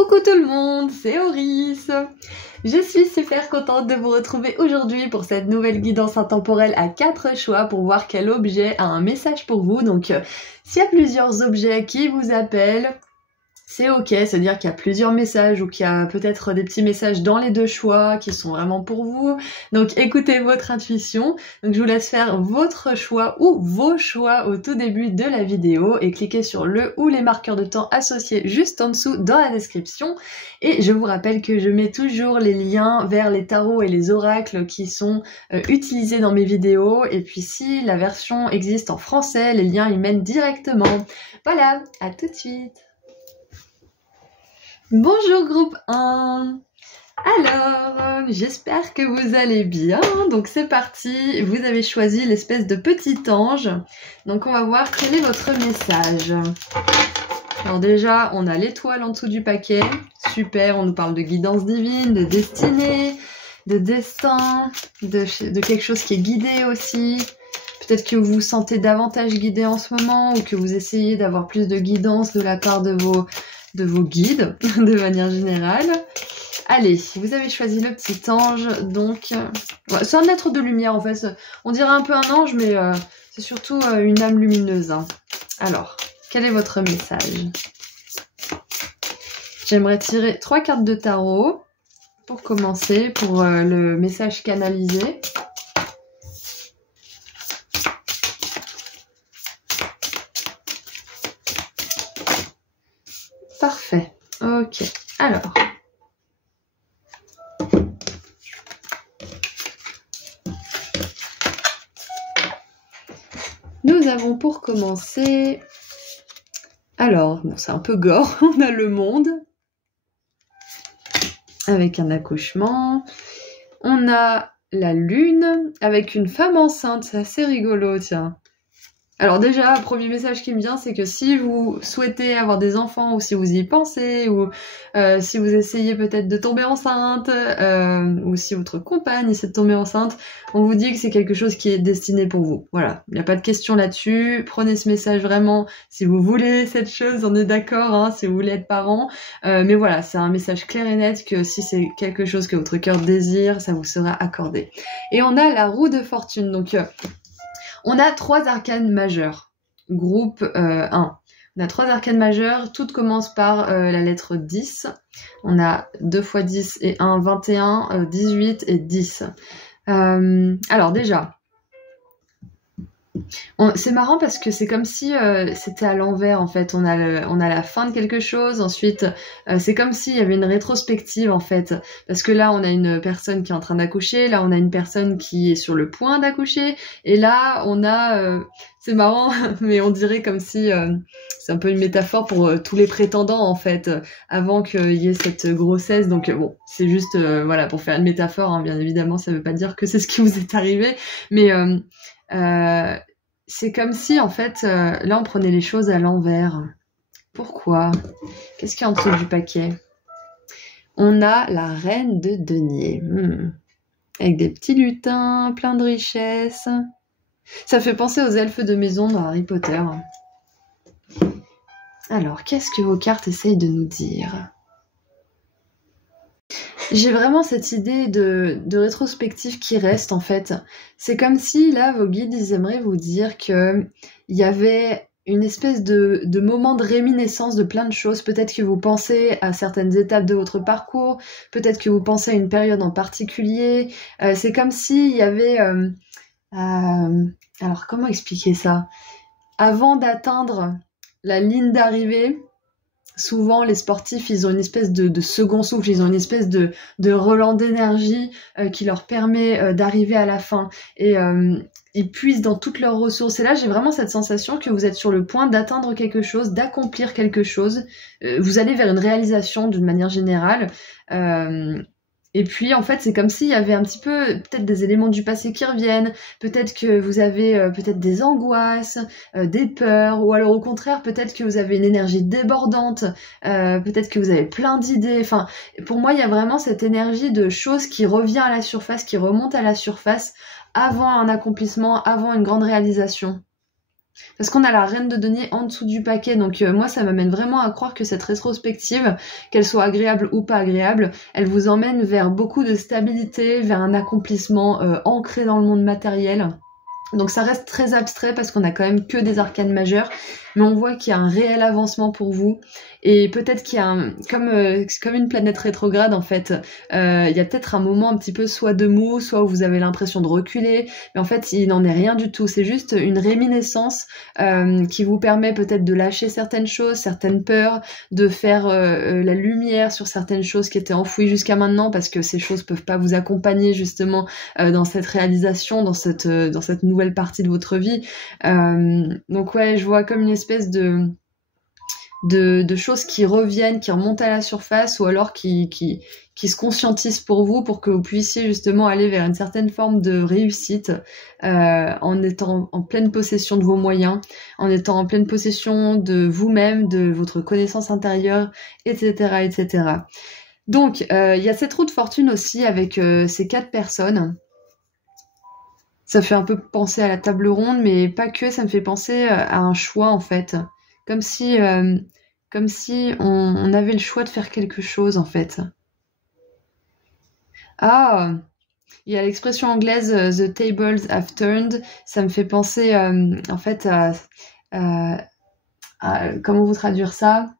Coucou tout le monde, c'est Auris. Je suis super contente de vous retrouver aujourd'hui pour cette nouvelle guidance intemporelle à 4 choix pour voir quel objet a un message pour vous. Donc s'il y a plusieurs objets qui vous appellent, c'est ok, c'est-à-dire qu'il y a plusieurs messages ou qu'il y a peut-être des petits messages dans les deux choix qui sont vraiment pour vous. Donc écoutez votre intuition. Donc je vous laisse faire votre choix ou vos choix au tout début de la vidéo et cliquez sur le ou les marqueurs de temps associés juste en dessous dans la description. Et je vous rappelle que je mets toujours les liens vers les tarots et les oracles qui sont utilisés dans mes vidéos. Et puis si la version existe en français, les liens y mènent directement. Voilà, à tout de suite. Bonjour groupe 1. Alors, j'espère que vous allez bien. Donc c'est parti, vous avez choisi l'espèce de petit ange. Donc on va voir quel est votre message. Alors déjà, on a l'étoile en dessous du paquet. Super, on nous parle de guidance divine, de destinée, de destin, de quelque chose qui est guidé aussi. Peut-être que vous vous sentez davantage guidé en ce moment ou que vous essayez d'avoir plus de guidance de la part de vos guides, de manière générale. Allez, vous avez choisi le petit ange, donc... c'est un être de lumière, en fait. On dirait un peu un ange, mais c'est surtout une âme lumineuse. Hein. Alors, quel est votre message? J'aimerais tirer 3 cartes de tarot pour commencer, pour le message canalisé. Parfait. Ok. Alors. Nous avons pour commencer... Alors, bon, c'est un peu gore. On a le monde. Avec un accouchement. On a la lune. Avec une femme enceinte. C'est assez rigolo, tiens. Alors déjà, premier message qui me vient, c'est que si vous souhaitez avoir des enfants ou si vous y pensez ou si vous essayez peut-être de tomber enceinte ou si votre compagne essaie de tomber enceinte, on vous dit que c'est quelque chose qui est destiné pour vous. Voilà, il n'y a pas de question là-dessus. Prenez ce message vraiment si vous voulez cette chose, on est d'accord, hein, si vous voulez être parent. Mais voilà, c'est un message clair et net que si c'est quelque chose que votre cœur désire, ça vous sera accordé. Et on a la roue de fortune, donc... on a 3 arcanes majeures, groupe 1. On a 3 arcanes majeures, toutes commencent par la lettre 10. On a 2 x 10 et 1, 21, 18 et 10. Alors déjà, c'est marrant parce que c'est comme si c'était à l'envers en fait. On a la fin de quelque chose, ensuite c'est comme s'il y avait une rétrospective en fait. Parce que là on a une personne qui est en train d'accoucher, là on a une personne qui est sur le point d'accoucher, et là on a... c'est marrant, mais on dirait comme si... c'est un peu une métaphore pour tous les prétendants en fait, avant qu'il y ait cette grossesse. Donc bon, c'est juste voilà, pour faire une métaphore, hein, bien évidemment ça veut pas dire que c'est ce qui vous est arrivé, mais... c'est comme si, en fait, là, on prenait les choses à l'envers. Pourquoi? Qu'est-ce qu'il y a en dessous du paquet? On a la reine de denier. Avec des petits lutins, plein de richesses. Ça fait penser aux elfes de maison dans Harry Potter. Alors, qu'est-ce que vos cartes essayent de nous dire? J'ai vraiment cette idée de rétrospective qui reste en fait. C'est comme si là vos guides ils aimeraient vous dire que il y avait une espèce de moment de réminiscence de plein de choses. Peut-être que vous pensez à certaines étapes de votre parcours, peut-être que vous pensez à une période en particulier. C'est comme s'il y avait... alors comment expliquer ça? Avant d'atteindre la ligne d'arrivée, souvent, les sportifs, ils ont une espèce de second souffle, ils ont une espèce de relan d'énergie qui leur permet d'arriver à la fin. Et ils puisent dans toutes leurs ressources. Et là, j'ai vraiment cette sensation que vous êtes sur le point d'atteindre quelque chose, d'accomplir quelque chose. Vous allez vers une réalisation d'une manière générale. Et puis, en fait, c'est comme s'il y avait un petit peu, peut-être des éléments du passé qui reviennent, peut-être que vous avez peut-être des angoisses, des peurs, ou alors au contraire, peut-être que vous avez une énergie débordante, peut-être que vous avez plein d'idées. Enfin, pour moi, il y a vraiment cette énergie de choses qui revient à la surface, qui remonte à la surface avant un accomplissement, avant une grande réalisation. Parce qu'on a la reine de denier en dessous du paquet, donc moi ça m'amène vraiment à croire que cette rétrospective, qu'elle soit agréable ou pas agréable, elle vous emmène vers beaucoup de stabilité, vers un accomplissement ancré dans le monde matériel. Donc ça reste très abstrait parce qu'on a quand même que des arcanes majeures, mais on voit qu'il y a un réel avancement pour vous, et peut-être qu'il y a comme une planète rétrograde en fait, il y a peut-être un moment un petit peu soit de mou, soit où vous avez l'impression de reculer, mais en fait il n'en est rien du tout, c'est juste une réminiscence qui vous permet peut-être de lâcher certaines choses, certaines peurs, de faire la lumière sur certaines choses qui étaient enfouies jusqu'à maintenant, parce que ces choses peuvent pas vous accompagner justement dans cette réalisation, dans cette nouvelle partie de votre vie. Donc ouais, je vois comme une espèce de choses qui reviennent, qui remontent à la surface, ou alors qui se conscientisent pour vous, pour que vous puissiez justement aller vers une certaine forme de réussite, en étant en pleine possession de vos moyens, en étant en pleine possession de vous-même, de votre connaissance intérieure, etc., etc. Donc, il y a cette roue de fortune aussi avec ces 4 personnes. Ça fait un peu penser à la table ronde, mais pas que, ça me fait penser à un choix en fait. Comme si on avait le choix de faire quelque chose en fait. Ah, il y a l'expression anglaise The tables have turned. Ça me fait penser en fait à comment vous traduire ça?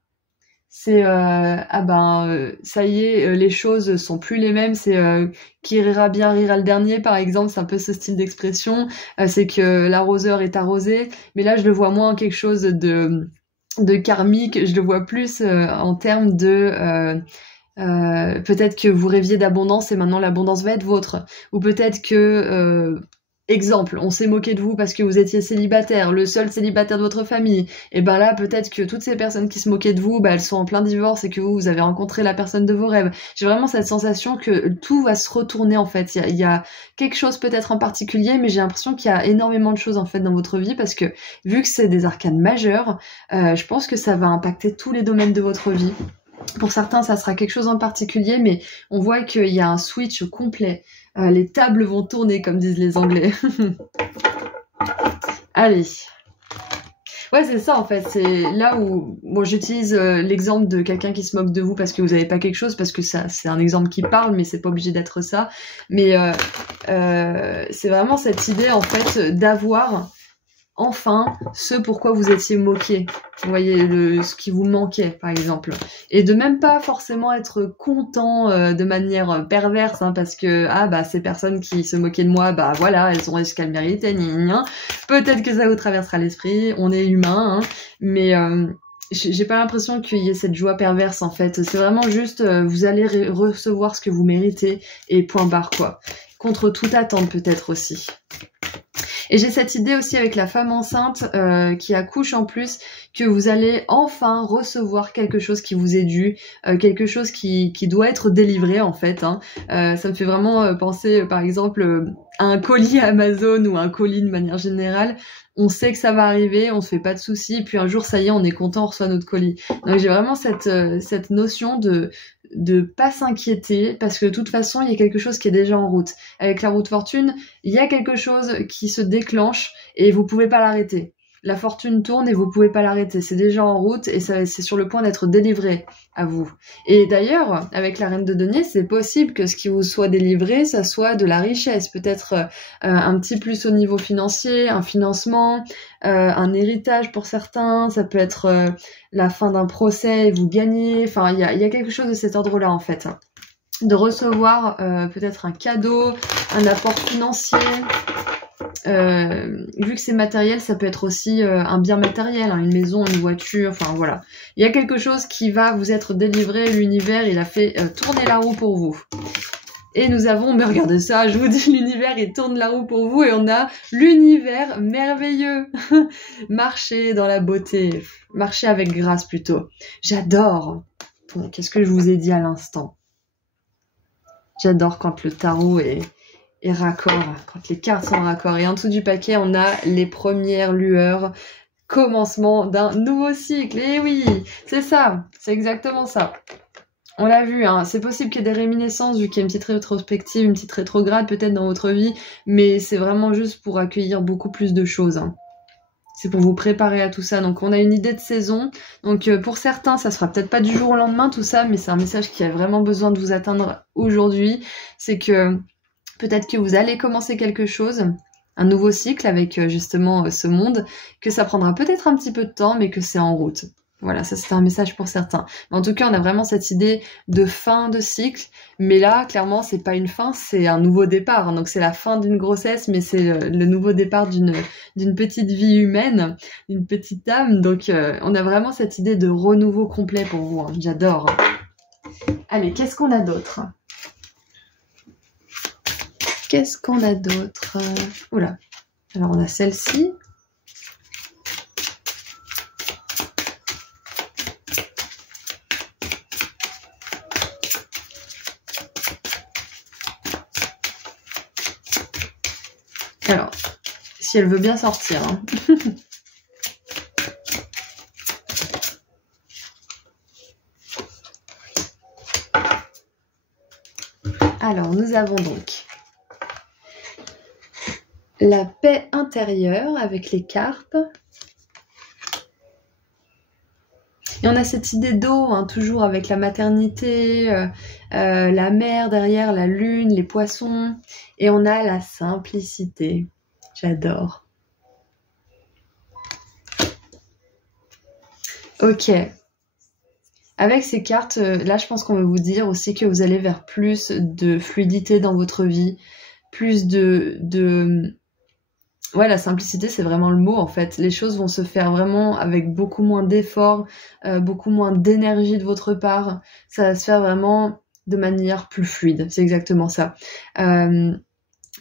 C'est ça y est, les choses sont plus les mêmes, c'est qui rira bien rira le dernier par exemple, c'est un peu ce style d'expression. C'est que l'arroseur est arrosé, mais là je le vois moins en quelque chose de karmique, je le vois plus en termes de peut-être que vous rêviez d'abondance et maintenant l'abondance va être vôtre, ou peut-être que exemple, on s'est moqué de vous parce que vous étiez célibataire, le seul célibataire de votre famille. Et ben là, peut-être que toutes ces personnes qui se moquaient de vous, elles sont en plein divorce et que vous avez rencontré la personne de vos rêves. J'ai vraiment cette sensation que tout va se retourner en fait. Il y a quelque chose peut-être en particulier, mais j'ai l'impression qu'il y a énormément de choses en fait dans votre vie, parce que vu que c'est des arcanes majeures, je pense que ça va impacter tous les domaines de votre vie. Pour certains, ça sera quelque chose en particulier, mais on voit qu'il y a un switch complet. Les tables vont tourner, comme disent les Anglais. Allez. Ouais, c'est ça en fait. C'est là où j'utilise l'exemple de quelqu'un qui se moque de vous parce que vous n'avez pas quelque chose, parce que ça, c'est un exemple qui parle, mais c'est pas obligé d'être ça. Mais c'est vraiment cette idée en fait d'avoir enfin ce pourquoi vous étiez moqué, vous voyez, ce qui vous manquait par exemple, et de même pas forcément être content de manière perverse, hein, parce que ces personnes qui se moquaient de moi, voilà, elles ont ce qu'elles méritaient, peut-être que ça vous traversera l'esprit, on est humain, hein, mais j'ai pas l'impression qu'il y ait cette joie perverse en fait, c'est vraiment juste vous allez recevoir ce que vous méritez et point barre quoi, contre toute attente peut-être aussi. Et j'ai cette idée aussi avec la femme enceinte qui accouche en plus, que vous allez enfin recevoir quelque chose qui vous est dû, quelque chose qui doit être délivré en fait. Hein. Ça me fait vraiment penser par exemple à un colis Amazon ou un colis de manière générale. On sait que ça va arriver, on se fait pas de soucis, puis un jour ça y est, on est content, on reçoit notre colis. Donc j'ai vraiment cette notion de pas s'inquiéter, parce que de toute façon il y a quelque chose qui est déjà en route. Avec la roue de fortune, il y a quelque chose qui se déclenche et vous pouvez pas l'arrêter. La fortune tourne et vous pouvez pas l'arrêter, c'est déjà en route et c'est sur le point d'être délivré à vous. Et d'ailleurs, avec la reine de denier, c'est possible que ce qui vous soit délivré, ça soit de la richesse, peut-être un petit plus au niveau financier, un financement, un héritage pour certains, ça peut être la fin d'un procès et vous gagnez, enfin il y a quelque chose de cet ordre-là en fait. De recevoir peut-être un cadeau, un apport financier. Vu que c'est matériel, ça peut être aussi un bien matériel, hein, une maison, une voiture, enfin voilà. Il y a quelque chose qui va vous être délivré, l'univers, il a fait tourner la roue pour vous. Et nous avons, mais regardez ça, je vous dis, l'univers, il tourne la roue pour vous et on a l'univers merveilleux. Marchez dans la beauté, marchez avec grâce plutôt. J'adore. Bon, qu'est-ce que je vous ai dit à l'instant? J'adore quand le tarot est raccord, quand les cartes sont raccord. Et en dessous du paquet, on a les premières lueurs, commencement d'un nouveau cycle. Et oui, c'est ça, c'est exactement ça. On l'a vu, hein, c'est possible qu'il y ait des réminiscences, vu qu'il y a une petite rétrospective, une petite rétrograde peut-être dans votre vie, mais c'est vraiment juste pour accueillir beaucoup plus de choses. Hein. C'est pour vous préparer à tout ça. Donc on a une idée de saison. Donc pour certains, ça sera peut-être pas du jour au lendemain tout ça, mais c'est un message qui a vraiment besoin de vous atteindre aujourd'hui. C'est que peut-être que vous allez commencer quelque chose, un nouveau cycle avec justement ce monde, que ça prendra peut-être un petit peu de temps, mais que c'est en route. Voilà, ça c'était un message pour certains. Mais en tout cas, on a vraiment cette idée de fin de cycle. Mais là, clairement, c'est pas une fin, c'est un nouveau départ. Donc c'est la fin d'une grossesse, mais c'est le nouveau départ d'une petite vie humaine, d'une petite âme. Donc on a vraiment cette idée de renouveau complet pour vous. Hein. J'adore. Allez, qu'est-ce qu'on a d'autre? Qu'est-ce qu'on a d'autre? Oula. Alors on a celle-ci. Alors, si elle veut bien sortir. Hein. Alors, nous avons donc la paix intérieure avec les carpes. Et on a cette idée d'eau, hein, toujours avec la maternité, la mer derrière, la lune, les poissons. Et on a la simplicité. J'adore. Ok. Avec ces cartes, là, je pense qu'on va vous dire aussi que vous allez vers plus de fluidité dans votre vie, plus Ouais, la simplicité, c'est vraiment le mot, en fait. Les choses vont se faire vraiment avec beaucoup moins d'efforts, beaucoup moins d'énergie de votre part. Ça va se faire vraiment de manière plus fluide. C'est exactement ça.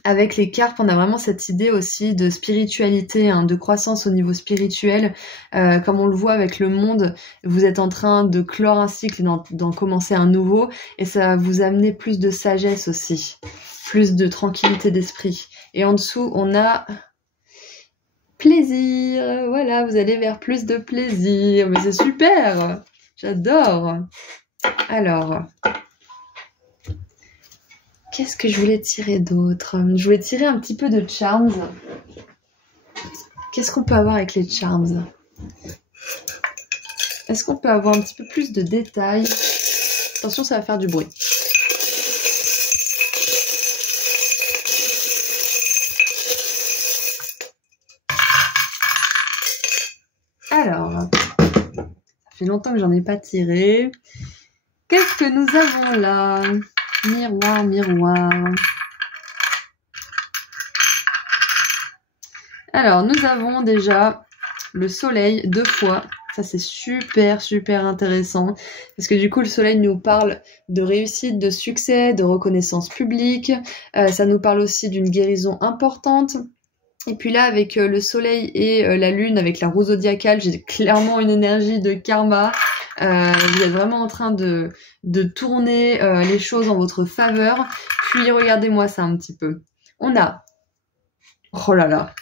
Avec les cartes, on a vraiment cette idée aussi de spiritualité, hein, de croissance au niveau spirituel. Comme on le voit avec le monde, vous êtes en train de clore un cycle et d'en commencer un nouveau. Et ça va vous amener plus de sagesse aussi, plus de tranquillité d'esprit. Et en dessous, on a... plaisir, voilà, vous allez vers plus de plaisir, mais c'est super, j'adore. Alors, qu'est-ce que je voulais tirer d'autre? Je voulais tirer un petit peu de charms. Qu'est-ce qu'on peut avoir avec les charms? Est-ce qu'on peut avoir un petit peu plus de détails? Attention, ça va faire du bruit. Alors, ça fait longtemps que j'en ai pas tiré. Qu'est-ce que nous avons là? Miroir, miroir. Alors, nous avons déjà le soleil 2 fois. Ça, c'est super, super intéressant. Parce que du coup, le soleil nous parle de réussite, de succès, de reconnaissance publique. Ça nous parle aussi d'une guérison importante. Et puis là, avec le soleil et la lune, avec la roue zodiacale, j'ai clairement une énergie de karma. Vous êtes vraiment en train de tourner les choses en votre faveur. Puis regardez-moi ça un petit peu. On a... Oh là là.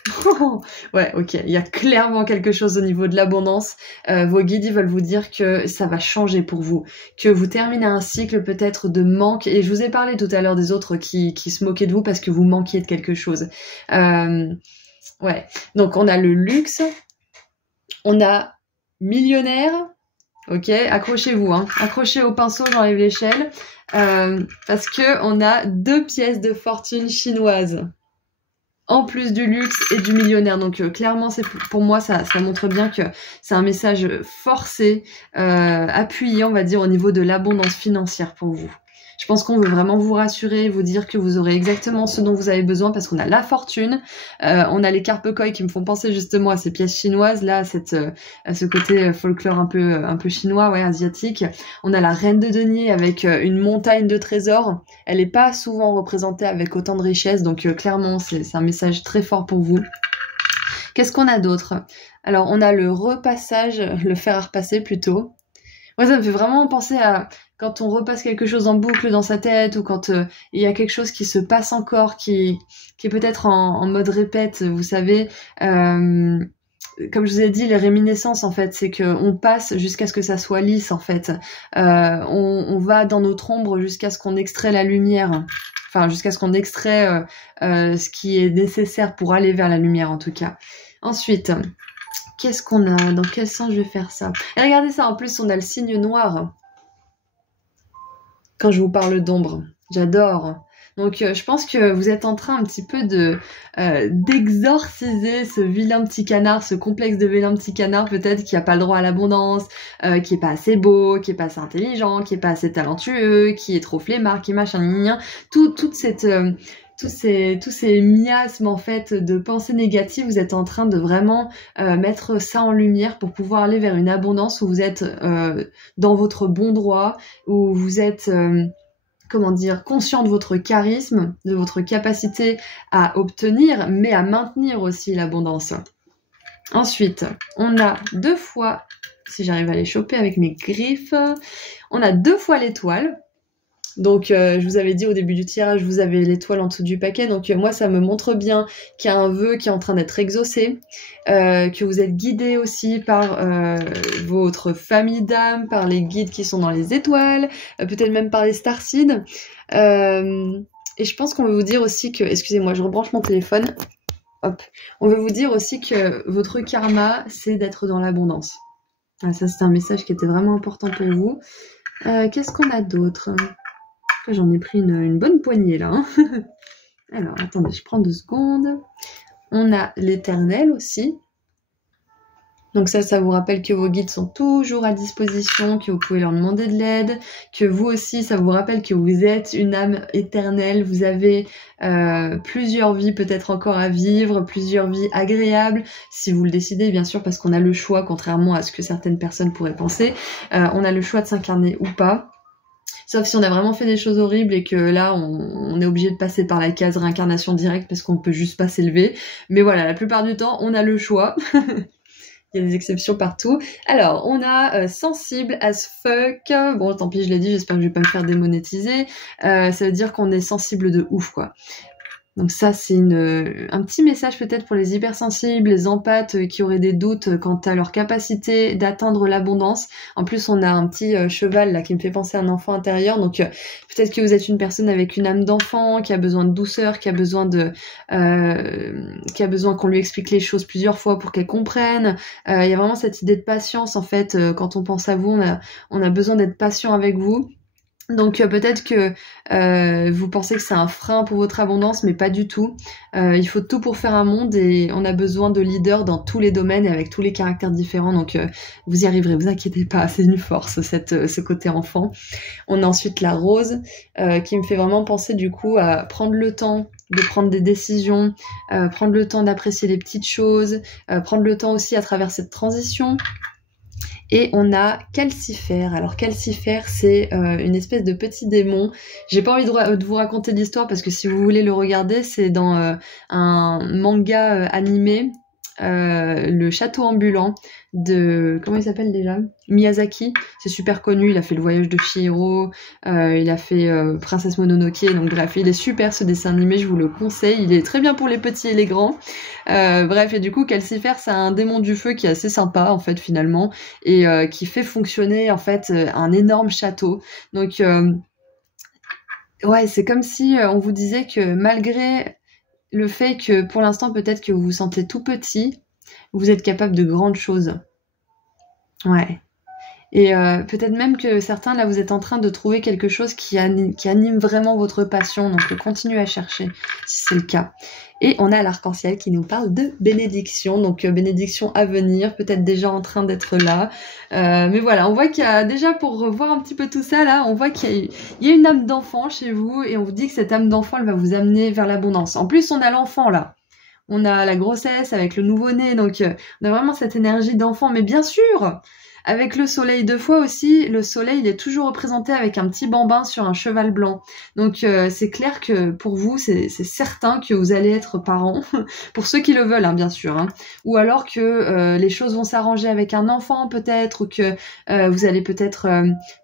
Ouais, ok. Il y a clairement quelque chose au niveau de l'abondance. Vos guides, ils veulent vous dire que ça va changer pour vous. Que vous terminez un cycle peut-être de manque. Et je vous ai parlé tout à l'heure des autres qui se moquaient de vous parce que vous manquiez de quelque chose. Ouais. Donc, on a le luxe. On a millionnaire. Ok, accrochez-vous. Hein. Accrochez au pinceau, j'enlève l'échelle. Parce que on a 2 pièces de fortune chinoises. En plus du luxe et du millionnaire. Donc clairement, c'est pour moi, ça montre bien que c'est un message forcé, appuyé, on va dire, au niveau de l'abondance financière pour vous. Je pense qu'on veut vraiment vous rassurer, vous dire que vous aurez exactement ce dont vous avez besoin parce qu'on a la fortune, on a les carpe koi qui me font penser justement à ces pièces chinoises, là, à ce côté folklore un peu chinois, ouais, asiatique. On a la reine de denier avec une montagne de trésors. Elle est pas souvent représentée avec autant de richesse, donc clairement, c'est un message très fort pour vous. Qu'est-ce qu'on a d'autre? Alors, on a le repassage, le fer à repasser plutôt. Moi, ça me fait vraiment penser à quand on repasse quelque chose en boucle dans sa tête ou quand il y a quelque chose qui se passe encore, qui est peut-être en mode répète, vous savez. Comme je vous ai dit, les réminiscences, en fait, c'est qu'on passe jusqu'à ce que ça soit lisse, en fait. On va dans notre ombre jusqu'à ce qu'on extrait la lumière. Enfin, jusqu'à ce qu'on extrait ce qui est nécessaire pour aller vers la lumière, en tout cas. Ensuite, qu'est-ce qu'on a? Dans quel sens je vais faire ça? Et regardez ça, en plus, on a le signe noir. Quand je vous parle d'ombre. J'adore. Donc je pense que vous êtes en train un petit peu de d'exorciser ce vilain petit canard, ce complexe de vilain petit canard peut-être qui a pas le droit à l'abondance, qui est pas assez beau, qui est pas assez intelligent, qui est pas assez talentueux, qui est trop flemmard, qui est machin, toute cette tous ces miasmes en fait de pensées négatives, vous êtes en train de vraiment mettre ça en lumière pour pouvoir aller vers une abondance où vous êtes dans votre bon droit, où vous êtes comment dire, conscient de votre charisme, de votre capacité à obtenir, mais à maintenir aussi l'abondance. Ensuite, on a 2 fois, si j'arrive à les choper avec mes griffes, on a 2 fois l'étoile. Donc je vous avais dit au début du tirage, vous avez l'étoile en dessous du paquet, donc moi ça me montre bien qu'il y a un vœu qui est en train d'être exaucé, que vous êtes guidé aussi par votre famille d'âme, par les guides qui sont dans les étoiles, peut-être même par les starseeds. Et je pense qu'on veut vous dire aussi que, excusez-moi, je rebranche mon téléphone. Hop. On veut vous dire aussi que votre karma, c'est d'être dans l'abondance. Ah, ça c'est un message qui était vraiment important pour vous. Qu'est-ce qu'on a d'autre ? J'en ai pris une bonne poignée là. Hein. Alors, attendez, je prends 2 secondes. On a l'éternel aussi. Donc ça vous rappelle que vos guides sont toujours à disposition, que vous pouvez leur demander de l'aide, que vous aussi, ça vous rappelle que vous êtes une âme éternelle, vous avez plusieurs vies peut-être encore à vivre, plusieurs vies agréables, si vous le décidez bien sûr, parce qu'on a le choix, contrairement à ce que certaines personnes pourraient penser, on a le choix de s'incarner ou pas. Sauf si on a vraiment fait des choses horribles et que là, on est obligé de passer par la case réincarnation directe parce qu'on peut juste pas s'élever. Mais voilà, la plupart du temps, on a le choix. Il y a des exceptions partout. Alors, on a sensible as fuck. Bon, tant pis, je l'ai dit, j'espère que je vais pas me faire démonétiser. Ça veut dire qu'on est sensible de ouf, quoi. Donc ça, c'est un petit message peut-être pour les hypersensibles, les empathes qui auraient des doutes quant à leur capacité d'atteindre l'abondance. En plus, on a un petit cheval là qui me fait penser à un enfant intérieur. Donc peut-être que vous êtes une personne avec une âme d'enfant qui a besoin de douceur, qui a besoin qu'on lui explique les choses plusieurs fois pour qu'elle comprenne. Il y a vraiment cette idée de patience en fait. Quand on pense à vous, on a besoin d'être patient avec vous. Donc peut-être que vous pensez que c'est un frein pour votre abondance, mais pas du tout. Il faut tout pour faire un monde et on a besoin de leaders dans tous les domaines et avec tous les caractères différents. Donc vous y arriverez, vous inquiétez pas, c'est une force ce côté enfant. On a ensuite la rose qui me fait vraiment penser du coup à prendre le temps de prendre des décisions, prendre le temps d'apprécier les petites choses, prendre le temps aussi à travers cette transition. Et on a Calcifère. Alors Calcifère, c'est une espèce de petit démon. J'ai pas envie de vous raconter l'histoire parce que si vous voulez le regarder, c'est dans un manga animé, Le Château Ambulant de... Comment il s'appelle déjà ? Miyazaki. C'est super connu, il a fait Le Voyage de Chihiro, il a fait Princesse Mononoke, donc bref, il est super ce dessin animé, je vous le conseille, il est très bien pour les petits et les grands. Bref, et du coup, Calcifère, c'est un démon du feu qui est assez sympa, en fait, finalement, et qui fait fonctionner, en fait, un énorme château. Donc, ouais, c'est comme si on vous disait que malgré le fait que, pour l'instant, peut-être que vous vous sentez tout petit, vous êtes capable de grandes choses. Ouais. Et peut-être même que certains, là, vous êtes en train de trouver quelque chose qui anime vraiment votre passion. Donc, continuez à chercher si c'est le cas. Et on a l'arc-en-ciel qui nous parle de bénédiction. Donc, bénédiction à venir, peut-être déjà en train d'être là. Mais voilà, on voit qu'il y a déjà, pour revoir un petit peu tout ça, là, on voit qu'il y a une âme d'enfant chez vous. Et on vous dit que cette âme d'enfant, elle va vous amener vers l'abondance. En plus, on a l'enfant, là. On a la grossesse avec le nouveau-né. Donc, on a vraiment cette énergie d'enfant. Mais bien sûr, avec le soleil 2 fois aussi, le soleil il est toujours représenté avec un petit bambin sur un cheval blanc. Donc c'est clair que pour vous, c'est certain que vous allez être parents, pour ceux qui le veulent, hein, bien sûr. Hein. Ou alors que les choses vont s'arranger avec un enfant peut-être, ou que vous allez peut-être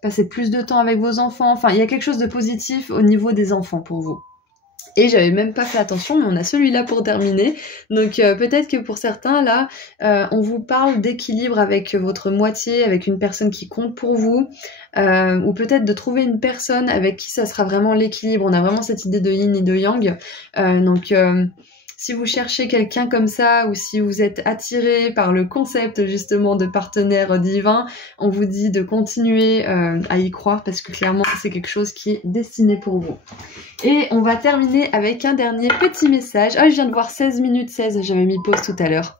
passer plus de temps avec vos enfants. Enfin, il y a quelque chose de positif au niveau des enfants pour vous. Et j'avais même pas fait attention, mais on a celui-là pour terminer. Donc peut-être que pour certains, là, on vous parle d'équilibre avec votre moitié, avec une personne qui compte pour vous, ou peut-être de trouver une personne avec qui ça sera vraiment l'équilibre. On a vraiment cette idée de yin et de yang. Donc si vous cherchez quelqu'un comme ça ou si vous êtes attiré par le concept justement de partenaire divin, on vous dit de continuer à y croire parce que clairement c'est quelque chose qui est destiné pour vous. Et on va terminer avec un dernier petit message. Ah, je viens de voir 16 minutes 16, j'avais mis pause tout à l'heure.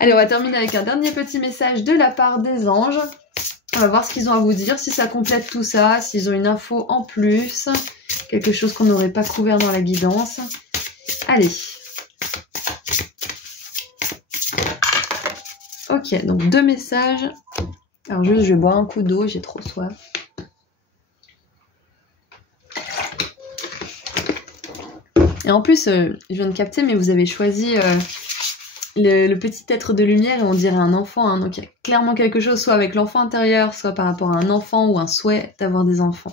Allez, on va terminer avec un dernier petit message de la part des anges. On va voir ce qu'ils ont à vous dire, si ça complète tout ça, s'ils ont une info en plus, quelque chose qu'on n'aurait pas couvert dans la guidance. Allez. Ok, donc 2 messages. Alors juste, je vais boire un coup d'eau, j'ai trop soif. Et en plus, je viens de capter, mais vous avez choisi le petit être de lumière et on dirait un enfant. Hein, donc il y a clairement quelque chose, soit avec l'enfant intérieur, soit par rapport à un enfant ou un souhait d'avoir des enfants.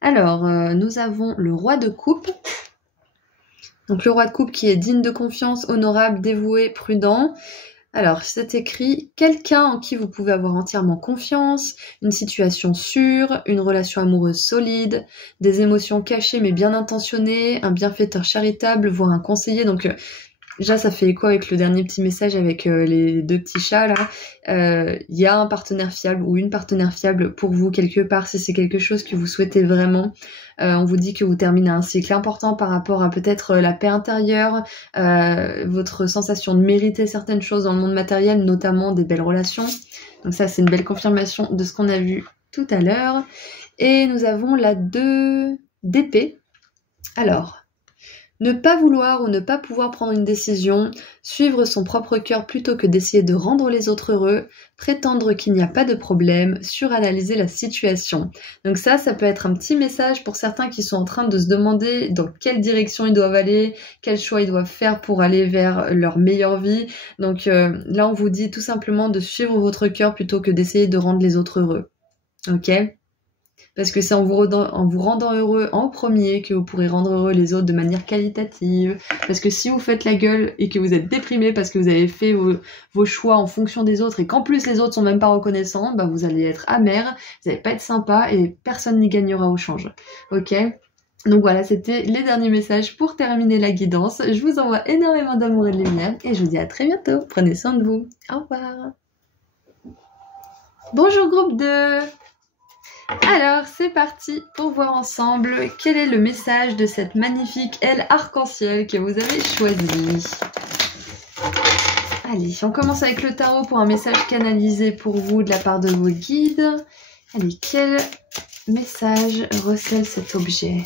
Alors, nous avons le roi de coupe. Donc le roi de coupe qui est digne de confiance, honorable, dévoué, prudent. Alors, c'est écrit « Quelqu'un en qui vous pouvez avoir entièrement confiance, une situation sûre, une relation amoureuse solide, des émotions cachées mais bien intentionnées, un bienfaiteur charitable, voire un conseiller. » Donc, déjà, ça fait écho avec le dernier petit message avec les 2 petits chats, là. Y a un partenaire fiable ou une partenaire fiable pour vous quelque part, si c'est quelque chose que vous souhaitez vraiment. On vous dit que vous terminez un cycle important par rapport à peut-être la paix intérieure, votre sensation de mériter certaines choses dans le monde matériel, notamment des belles relations. Donc ça, c'est une belle confirmation de ce qu'on a vu tout à l'heure. Et nous avons la 2 d'épée. Alors... Ne pas vouloir ou ne pas pouvoir prendre une décision, suivre son propre cœur plutôt que d'essayer de rendre les autres heureux, prétendre qu'il n'y a pas de problème, suranalyser la situation. Donc ça peut être un petit message pour certains qui sont en train de se demander dans quelle direction ils doivent aller, quel choix ils doivent faire pour aller vers leur meilleure vie. Donc là, on vous dit tout simplement de suivre votre cœur plutôt que d'essayer de rendre les autres heureux. Ok ? Parce que c'est en vous rendant heureux en premier que vous pourrez rendre heureux les autres de manière qualitative. Parce que si vous faites la gueule et que vous êtes déprimé parce que vous avez fait vos choix en fonction des autres et qu'en plus les autres sont même pas reconnaissants, bah vous allez être amer, vous allez pas être sympa et personne n'y gagnera au change. Ok ? Donc voilà, c'était les derniers messages pour terminer la guidance. Je vous envoie énormément d'amour et de lumière et je vous dis à très bientôt. Prenez soin de vous. Au revoir. Bonjour groupe 2. Alors, c'est parti pour voir ensemble quel est le message de cette magnifique aile arc-en-ciel que vous avez choisie. Allez, on commence avec le tarot pour un message canalisé pour vous de la part de vos guides. Allez, quel message recèle cet objet?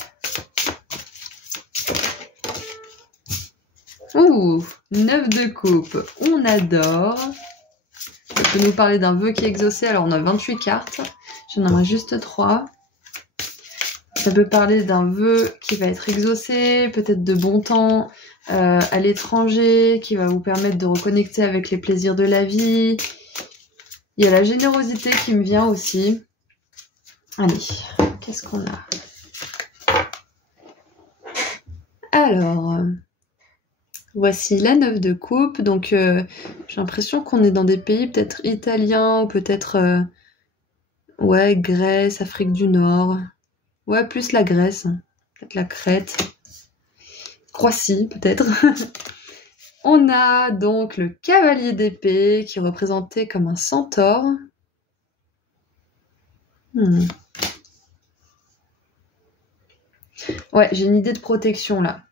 Ouh, 9 de coupe, on adore. Ça peut nous parler d'un vœu qui est exaucé, alors on a 28 cartes. J'en aurai juste 3. Ça peut parler d'un vœu qui va être exaucé, peut-être de bon temps à l'étranger, qui va vous permettre de reconnecter avec les plaisirs de la vie. Il y a la générosité qui me vient aussi. Allez, qu'est-ce qu'on a? Alors, voici la 9 de coupe. Donc, j'ai l'impression qu'on est dans des pays peut-être italiens ou peut-être... ouais, Grèce, Afrique du Nord. Ouais, plus la Grèce. Peut-être la Crète. Croatie, peut-être. On a donc le cavalier d'épée qui est représenté comme un centaure. Ouais, j'ai une idée de protection là.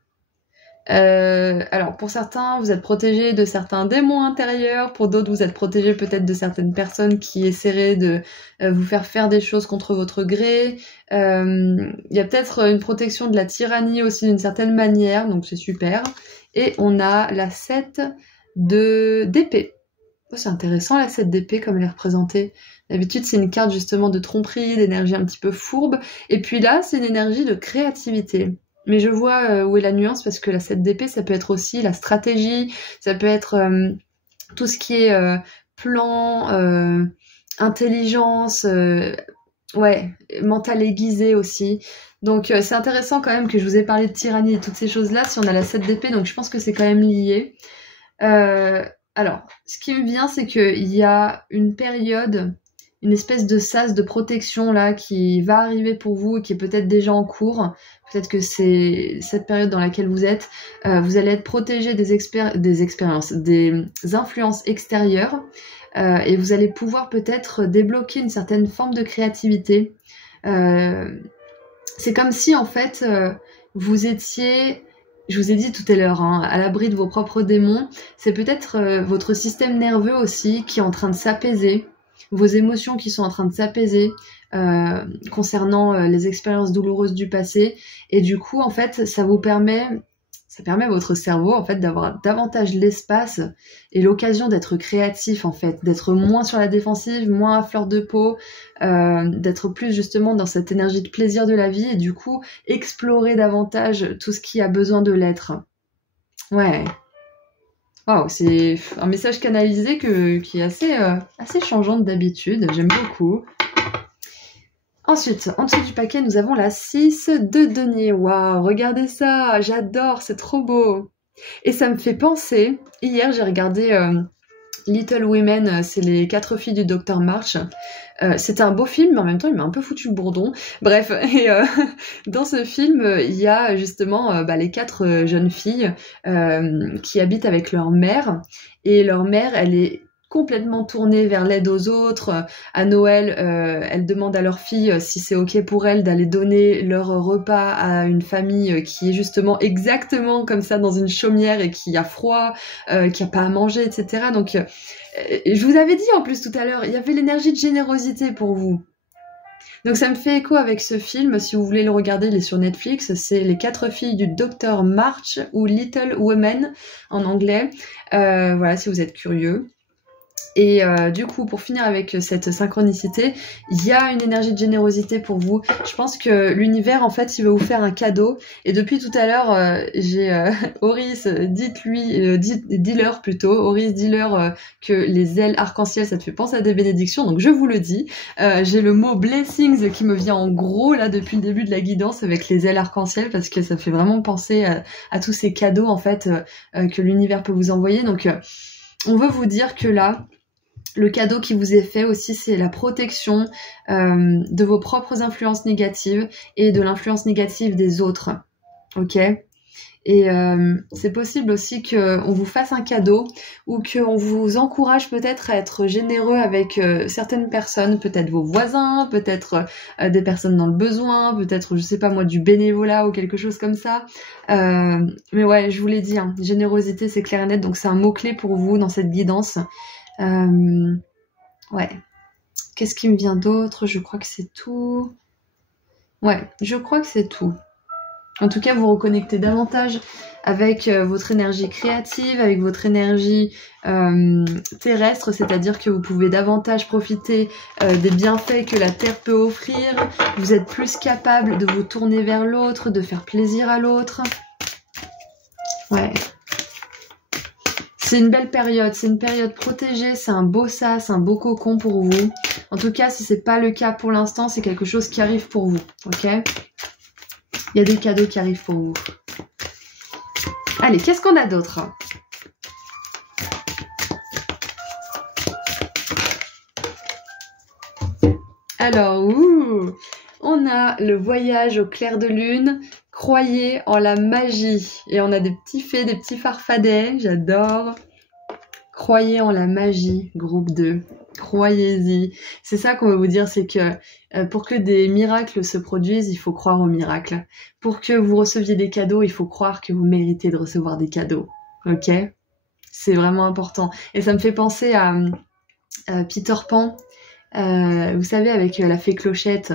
Alors pour certains, vous êtes protégés de certains démons intérieurs, pour d'autres, vous êtes protégés peut-être de certaines personnes qui essaieraient de vous faire des choses contre votre gré. Il y a peut-être une protection de la tyrannie aussi d'une certaine manière, donc c'est super. Et on a la 7 d'épée. Oh, c'est intéressant la 7 d'épée comme elle est représentée. D'habitude, c'est une carte justement de tromperie, d'énergie un petit peu fourbe. Et puis là, c'est une énergie de créativité. Mais je vois où est la nuance parce que la 7 d'épée, ça peut être aussi la stratégie, ça peut être tout ce qui est plan, intelligence, ouais, mental aiguisé aussi. Donc c'est intéressant quand même que je vous ai parlé de tyrannie et toutes ces choses-là si on a la 7 d'épée, donc je pense que c'est quand même lié. Alors, ce qui me vient, c'est qu'il y a une période une espèce de sas de protection là qui va arriver pour vous et qui est peut-être déjà en cours. Peut-être que c'est cette période dans laquelle vous êtes. Vous allez être protégé des expériences, des influences extérieures et vous allez pouvoir peut-être débloquer une certaine forme de créativité. C'est comme si en fait vous étiez, je vous ai dit tout à l'heure, hein, à l'abri de vos propres démons. C'est peut-être votre système nerveux aussi qui est en train de s'apaiser, vos émotions qui sont en train de s'apaiser concernant les expériences douloureuses du passé. Et du coup, en fait, ça permet à votre cerveau en fait d'avoir davantage l'espace et l'occasion d'être créatif en fait, d'être moins sur la défensive, moins à fleur de peau, d'être plus justement dans cette énergie de plaisir de la vie et du coup explorer davantage tout ce qui a besoin de l'être. Ouais. Waouh, c'est un message canalisé qui est assez changeant d'habitude, j'aime beaucoup. Ensuite, en dessous du paquet, nous avons la 6 de denier. Waouh, regardez ça, j'adore, c'est trop beau. Et ça me fait penser, hier j'ai regardé Little Women, c'est les 4 filles du Dr March. C'était un beau film, mais en même temps il m'a un peu foutu le bourdon. Bref, et dans ce film, il y a justement les 4 jeunes filles qui habitent avec leur mère. Et leur mère, elle est complètement tournée vers l'aide aux autres. À Noël, elles demandent à leur fille si c'est ok pour elles d'aller donner leur repas à une famille qui est justement exactement comme ça dans une chaumière et qui a froid, qui a pas à manger, etc. Donc, je vous avais dit en plus tout à l'heure, il y avait l'énergie de générosité pour vous. Donc ça me fait écho avec ce film, si vous voulez le regarder, il est sur Netflix, c'est Les 4 filles du Dr March ou Little Women en anglais. Voilà, si vous êtes curieux. Et du coup, pour finir avec cette synchronicité, il y a une énergie de générosité pour vous. Je pense que l'univers, en fait, il va vous faire un cadeau. Et depuis tout à l'heure, j'ai Horis, dis-leur plutôt, Horis, dis-leur que les ailes arc-en-ciel, ça te fait penser à des bénédictions. Donc je vous le dis. J'ai le mot blessings qui me vient en gros là depuis le début de la guidance avec les ailes arc-en-ciel parce que ça fait vraiment penser à tous ces cadeaux en fait que l'univers peut vous envoyer. Donc on veut vous dire que là, le cadeau qui vous est fait aussi, c'est la protection de vos propres influences négatives et de l'influence négative des autres. Ok ? Et c'est possible aussi qu'on vous fasse un cadeau ou qu'on vous encourage peut-être à être généreux avec certaines personnes, peut-être vos voisins, peut-être des personnes dans le besoin, peut-être, je sais pas moi, du bénévolat ou quelque chose comme ça. Mais ouais, je vous l'ai dit, hein, générosité, c'est clair et net, donc c'est un mot-clé pour vous dans cette guidance. Ouais. Qu'est-ce qui me vient d'autre ? Je crois que c'est tout. Ouais, je crois que c'est tout. En tout cas, vous reconnectez davantage avec votre énergie créative, avec votre énergie terrestre, c'est-à-dire que vous pouvez davantage profiter des bienfaits que la Terre peut offrir. Vous êtes plus capable de vous tourner vers l'autre, de faire plaisir à l'autre. Ouais. C'est une belle période, c'est une période protégée, c'est un beau sas, un beau cocon pour vous. En tout cas, si c'est pas le cas pour l'instant, c'est quelque chose qui arrive pour vous, ok ? Il y a des cadeaux qui arrivent pour vous. Allez, qu'est-ce qu'on a d'autre ? Alors, on a le voyage au clair de lune. Croyez en la magie. Et on a des petits fées, des petits farfadets. J'adore. Croyez en la magie, groupe 2. Croyez-y. C'est ça qu'on veut vous dire, c'est que pour que des miracles se produisent, il faut croire aux miracles. Pour que vous receviez des cadeaux, il faut croire que vous méritez de recevoir des cadeaux. Ok ? C'est vraiment important. Et ça me fait penser à Peter Pan. Vous savez, avec la fée Clochette.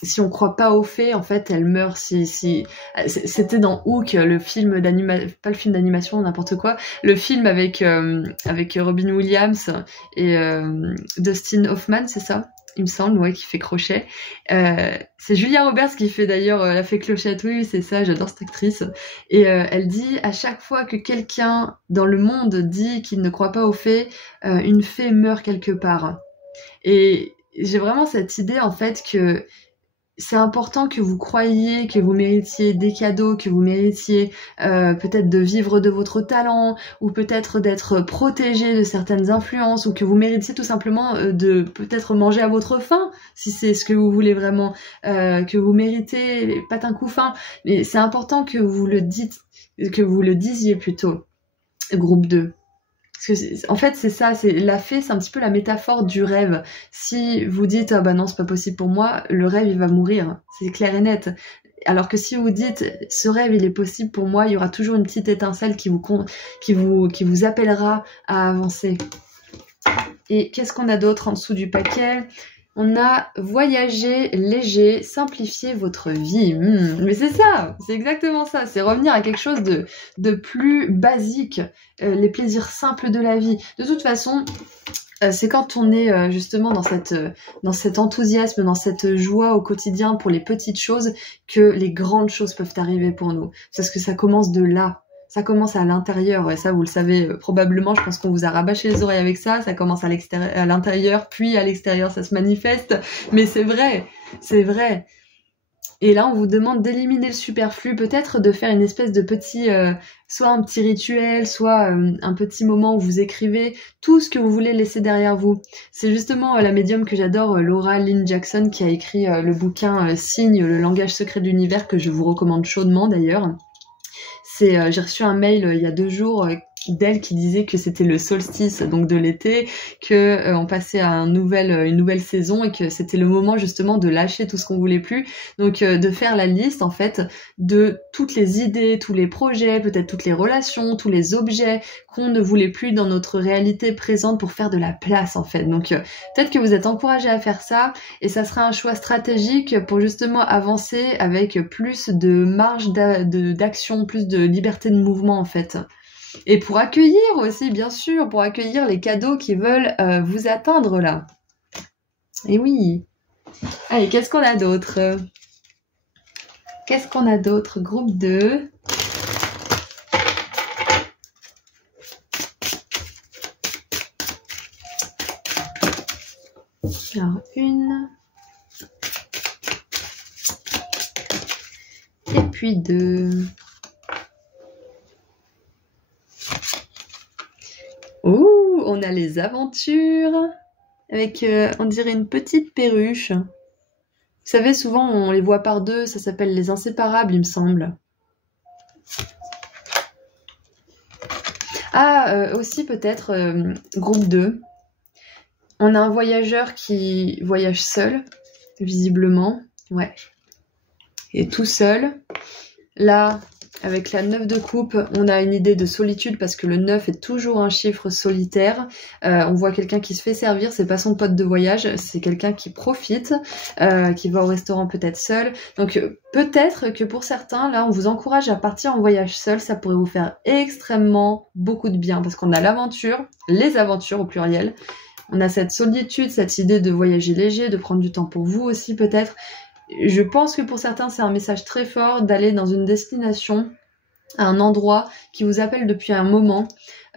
Si on croit pas aux fées, en fait, elle meurt. C'était dans Hook, le film d'animation, pas le film d'animation, n'importe quoi, le film avec Robin Williams et Dustin Hoffman, c'est ça, il me semble, ouais, qui fait Crochet. C'est Julia Roberts qui fait d'ailleurs la fée Clochette. Oui, c'est ça, j'adore cette actrice. Et elle dit à chaque fois que quelqu'un dans le monde dit qu'il ne croit pas aux fées, une fée meurt quelque part. Et j'ai vraiment cette idée en fait que c'est important que vous croyiez que vous méritiez des cadeaux, que vous méritiez peut-être de vivre de votre talent, ou peut-être d'être protégé de certaines influences, ou que vous méritiez tout simplement de peut-être manger à votre faim, si c'est ce que vous voulez vraiment, que vous méritez pas d'un coup faim. Mais c'est important que vous le dites, que vous le disiez plutôt, groupe 2. Parce que en fait, c'est ça, c'est la fée, c'est un petit peu la métaphore du rêve. Si vous dites ah bah non, c'est pas possible pour moi, le rêve il va mourir, c'est clair et net. Alors que si vous dites ce rêve il est possible pour moi, il y aura toujours une petite étincelle qui vous appellera à avancer. Et qu'est-ce qu'on a d'autre en dessous du paquet? On a voyager léger, simplifier votre vie. Mais c'est ça, c'est exactement ça. C'est revenir à quelque chose de plus basique, les plaisirs simples de la vie. De toute façon, c'est quand on est justement dans cet enthousiasme, dans cette joie au quotidien pour les petites choses que les grandes choses peuvent arriver pour nous. Parce que ça commence de là. Ça commence à l'intérieur, et ça vous le savez probablement, je pense qu'on vous a rabâché les oreilles avec ça, ça commence à l'intérieur, puis à l'extérieur ça se manifeste, mais c'est vrai, c'est vrai. Et là on vous demande d'éliminer le superflu, peut-être de faire une espèce de petit, soit un petit rituel, soit un petit moment où vous écrivez tout ce que vous voulez laisser derrière vous. C'est justement la médium que j'adore, Laura Lynn Jackson, qui a écrit le bouquin Signes, le langage secret de l'univers, que je vous recommande chaudement d'ailleurs. J'ai reçu un mail il y a 2 jours d'elle qui disait que c'était le solstice donc de l'été, que on passait à une nouvelle saison et que c'était le moment justement de lâcher tout ce qu'on voulait plus. Donc de faire la liste en fait de toutes les idées, tous les projets, peut-être toutes les relations, tous les objets qu'on ne voulait plus dans notre réalité présente pour faire de la place en fait. Donc peut-être que vous êtes encouragés à faire ça et ça sera un choix stratégique pour justement avancer avec plus de marge d'action, plus de liberté de mouvement en fait. Et pour accueillir aussi, bien sûr, pour accueillir les cadeaux qui veulent vous atteindre là. Et oui. Allez, qu'est-ce qu'on a d'autre? Qu'est-ce qu'on a d'autre? Groupe 2. Alors, 1. Et puis 2. Ouh, on a les aventures avec, on dirait une petite perruche. Vous savez, souvent on les voit par 2, ça s'appelle les inséparables, il me semble. Ah, aussi peut-être, groupe 2. On a un voyageur qui voyage seul, visiblement, ouais. Et tout seul. Là, avec la 9 de coupe, on a une idée de solitude parce que le 9 est toujours un chiffre solitaire. On voit quelqu'un qui se fait servir, c'est pas son pote de voyage, c'est quelqu'un qui profite, qui va au restaurant peut-être seul. Donc peut-être que pour certains, là, on vous encourage à partir en voyage seul, ça pourrait vous faire extrêmement beaucoup de bien parce qu'on a l'aventure, les aventures au pluriel. On a cette solitude, cette idée de voyager léger, de prendre du temps pour vous aussi peut-être. Je pense que pour certains, c'est un message très fort d'aller dans une destination, à un endroit qui vous appelle depuis un moment.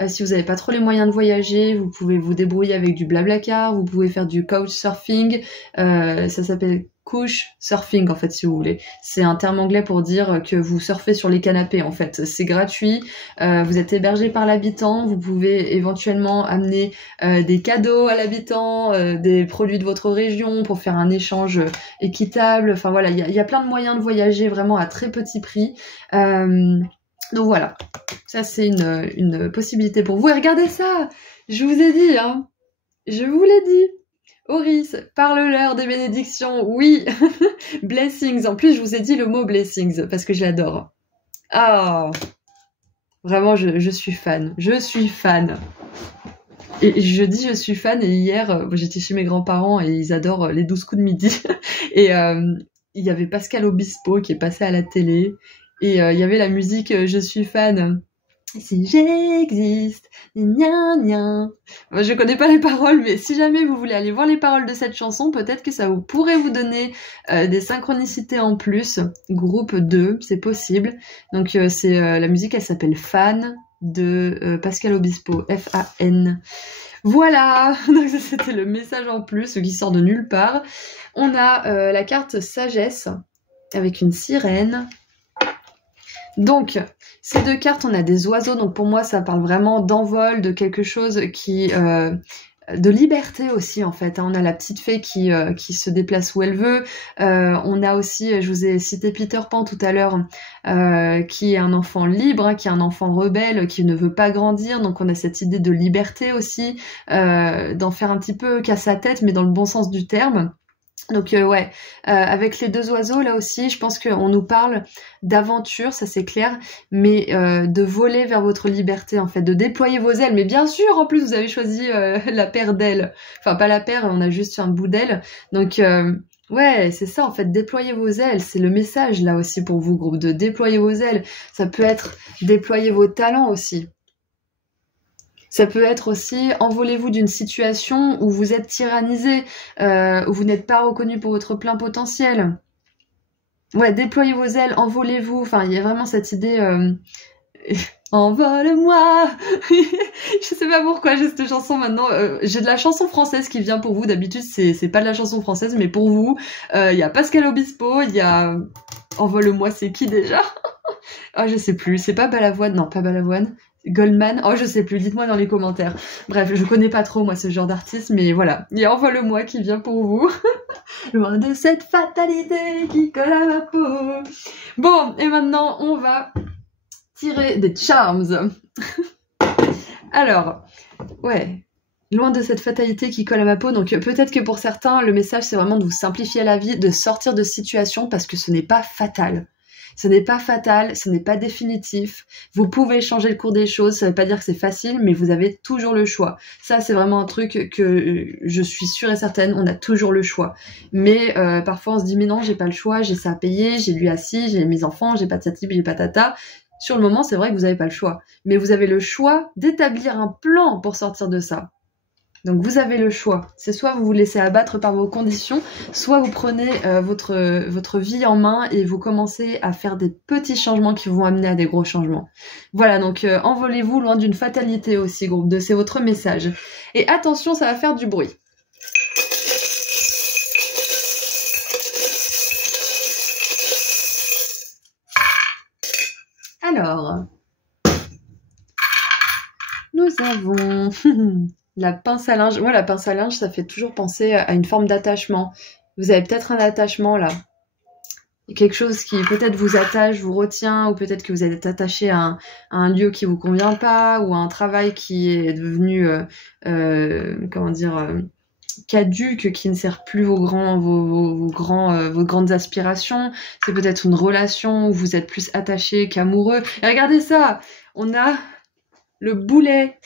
Si vous n'avez pas trop les moyens de voyager, vous pouvez vous débrouiller avec du blablacar, vous pouvez faire du couchsurfing, ça s'appelle couch surfing en fait si vous voulez. C'est un terme anglais pour dire que vous surfez sur les canapés en fait. C'est gratuit, vous êtes hébergé par l'habitant, vous pouvez éventuellement amener des cadeaux à l'habitant, des produits de votre région pour faire un échange équitable. Enfin voilà, il y a plein de moyens de voyager vraiment à très petit prix. Donc voilà, ça c'est une possibilité pour vous. Et regardez ça, je vous ai dit, hein, je vous l'ai dit. Auris, parle-leur des bénédictions, oui. Blessings, en plus je vous ai dit le mot blessings parce que je l'adore. Ah, vraiment je suis fan, je suis fan. Et je dis je suis fan et hier j'étais chez mes grands-parents et ils adorent les 12 coups de midi. Et il y avait Pascal Obispo qui est passé à la télé. Et il y avait la musique Je suis fan. Si j'existe, gna gna. Je connais pas les paroles, mais si jamais vous voulez aller voir les paroles de cette chanson, peut-être que ça pourrait vous donner des synchronicités en plus. Groupe 2, c'est possible. Donc la musique, elle s'appelle Fan de Pascal Obispo, F-A-N. Voilà, donc ça c'était le message en plus qui sort de nulle part. On a la carte sagesse avec une sirène. Donc, ces deux cartes, on a des oiseaux, donc pour moi ça parle vraiment d'envol, de quelque chose qui... de liberté aussi en fait, on a la petite fée qui se déplace où elle veut, on a aussi, je vous ai cité Peter Pan tout à l'heure, qui est un enfant libre, hein, qui est un enfant rebelle, qui ne veut pas grandir, donc on a cette idée de liberté aussi, d'en faire un petit peu qu'à sa tête, mais dans le bon sens du terme. Donc ouais, avec les deux oiseaux là aussi, je pense qu'on nous parle d'aventure, ça c'est clair, mais de voler vers votre liberté en fait, de déployer vos ailes. Mais bien sûr, en plus vous avez choisi la paire d'ailes, enfin pas la paire, on a juste un bout d'aile. Donc ouais, c'est ça en fait, déployer vos ailes, c'est le message là aussi pour vous groupe, de déployer vos ailes. Ça peut être déployer vos talents aussi. Ça peut être aussi, envolez-vous d'une situation où vous êtes tyrannisé, où vous n'êtes pas reconnu pour votre plein potentiel. Ouais, déployez vos ailes, envolez-vous. Enfin, il y a vraiment cette idée... Envole-moi. Je sais pas pourquoi j'ai cette chanson maintenant. J'ai de la chanson française qui vient pour vous. D'habitude, c'est pas de la chanson française, mais pour vous, il y a Pascal Obispo, il y a... Envole-moi, c'est qui déjà? Oh, je sais plus. C'est pas Balavoine. Non, pas Balavoine. Goldman, oh je sais plus, dites-moi dans les commentaires. Bref, je connais pas trop moi ce genre d'artiste, mais voilà. Il y a Envole-moi qui vient pour vous. Loin de cette fatalité qui colle à ma peau. Bon, et maintenant on va tirer des charms. Alors, ouais, loin de cette fatalité qui colle à ma peau, donc peut-être que pour certains, le message c'est vraiment de vous simplifier la vie, de sortir de situation parce que ce n'est pas fatal. Ce n'est pas fatal, ce n'est pas définitif. Vous pouvez changer le cours des choses, ça ne veut pas dire que c'est facile, mais vous avez toujours le choix. Ça, c'est vraiment un truc que je suis sûre et certaine, on a toujours le choix. Mais parfois, on se dit, mais non, j'ai pas le choix, j'ai ça à payer, j'ai lui assis, j'ai mes enfants, j'ai patati, j'ai patata. Sur le moment, c'est vrai que vous n'avez pas le choix. Mais vous avez le choix d'établir un plan pour sortir de ça. Donc vous avez le choix. C'est soit vous vous laissez abattre par vos conditions, soit vous prenez votre vie en main et vous commencez à faire des petits changements qui vont amener à des gros changements. Voilà, donc envolez-vous loin d'une fatalité aussi, groupe 2, c'est votre message. Et attention, ça va faire du bruit. Alors, nous avons... La pince à linge. Moi, la pince à linge, ça fait toujours penser à une forme d'attachement. Vous avez peut-être un attachement là. Quelque chose qui peut-être vous attache, vous retient, ou peut-être que vous êtes attaché à un lieu qui vous convient pas, ou à un travail qui est devenu, caduque, qui ne sert plus vos grandes aspirations. C'est peut-être une relation où vous êtes plus attaché qu'amoureux. Et regardez ça, on a le boulet.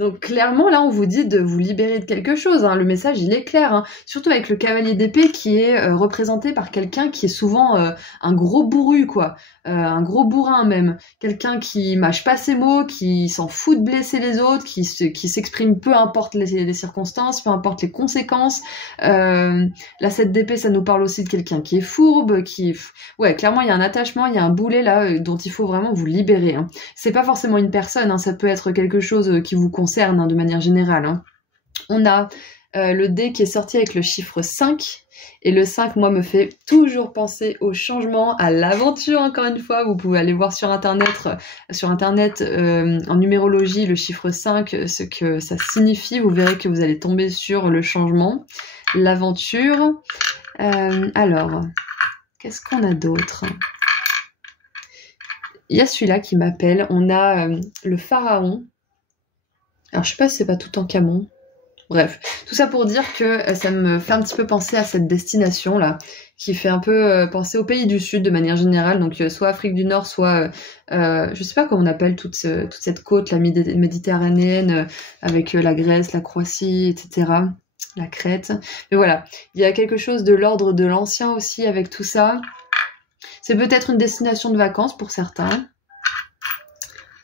Donc clairement, là, on vous dit de vous libérer de quelque chose. Hein. Le message, il est clair. Hein. Surtout avec le cavalier d'épée qui est représenté par quelqu'un qui est souvent un gros bourru, quoi. Un gros bourrin même. Quelqu'un qui mâche pas ses mots, qui s'en fout de blesser les autres, qui s'exprime peu importe les circonstances, peu importe les conséquences. La 7 d'épée, ça nous parle aussi de quelqu'un qui est fourbe, Ouais, clairement, il y a un attachement, il y a un boulet là dont il faut vraiment vous libérer. Hein. C'est pas forcément une personne, hein, ça peut être quelque chose qui vous concerne hein, de manière générale. Hein. On a le dé qui est sorti avec le chiffre 5. Et le 5, moi, me fait toujours penser au changement, à l'aventure, encore une fois. Vous pouvez aller voir sur Internet en numérologie, le chiffre 5, ce que ça signifie. Vous verrez que vous allez tomber sur le changement, l'aventure. Alors, qu'est-ce qu'on a d'autre ? Il y a celui-là qui m'appelle. On a le pharaon. Alors, je sais pas si c'est pas tout en camon. Bref, tout ça pour dire que ça me fait un petit peu penser à cette destination-là, qui fait un peu penser aux pays du Sud de manière générale, donc soit Afrique du Nord, soit, je sais pas comment on appelle toute cette côte, la méditerranéenne, avec la Grèce, la Croatie, etc., la Crète. Mais voilà, il y a quelque chose de l'ordre de l'ancien aussi avec tout ça. C'est peut-être une destination de vacances pour certains.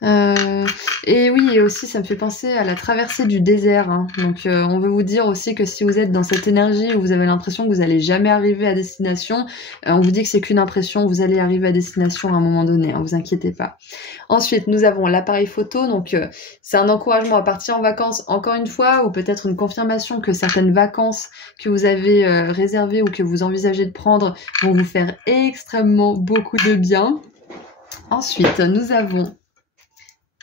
Et oui, et aussi ça me fait penser à la traversée du désert, hein. Donc on veut vous dire aussi que si vous êtes dans cette énergie où vous avez l'impression que vous allez jamais arriver à destination, on vous dit que c'est qu'une impression, vous allez arriver à destination à un moment donné, hein, vous inquiétez pas. Ensuite, nous avons l'appareil photo, donc c'est un encouragement à partir en vacances encore une fois, ou peut-être une confirmation que certaines vacances que vous avez réservées ou que vous envisagez de prendre vont vous faire extrêmement beaucoup de bien. Ensuite, nous avons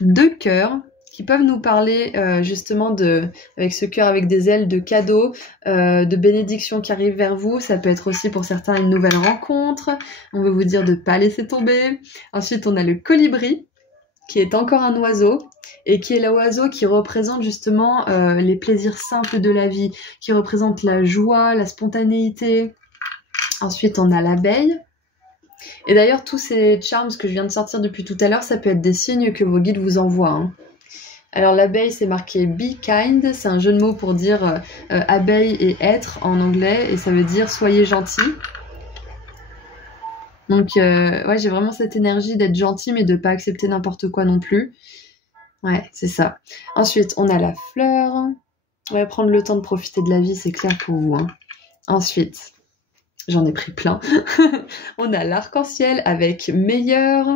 2 cœurs qui peuvent nous parler justement avec ce cœur avec des ailes de cadeaux, de bénédictions qui arrivent vers vous. Ça peut être aussi pour certains une nouvelle rencontre. On veut vous dire de pas laisser tomber. Ensuite, on a le colibri, qui est encore un oiseau, et qui est l'oiseau qui représente justement les plaisirs simples de la vie, qui représente la joie, la spontanéité. Ensuite, on a l'abeille. Et d'ailleurs, tous ces charms que je viens de sortir depuis tout à l'heure, ça peut être des signes que vos guides vous envoient, hein. Alors l'abeille, c'est marqué Be Kind, c'est un jeu de mots pour dire abeille et être en anglais, et ça veut dire soyez gentil. Donc ouais, j'ai vraiment cette énergie d'être gentil, mais de pas accepter n'importe quoi non plus. Ouais, c'est ça. Ensuite, on a la fleur. Ouais, prendre le temps de profiter de la vie, c'est clair pour vous, hein. Ensuite, j'en ai pris plein. On a l'arc-en-ciel avec meilleur.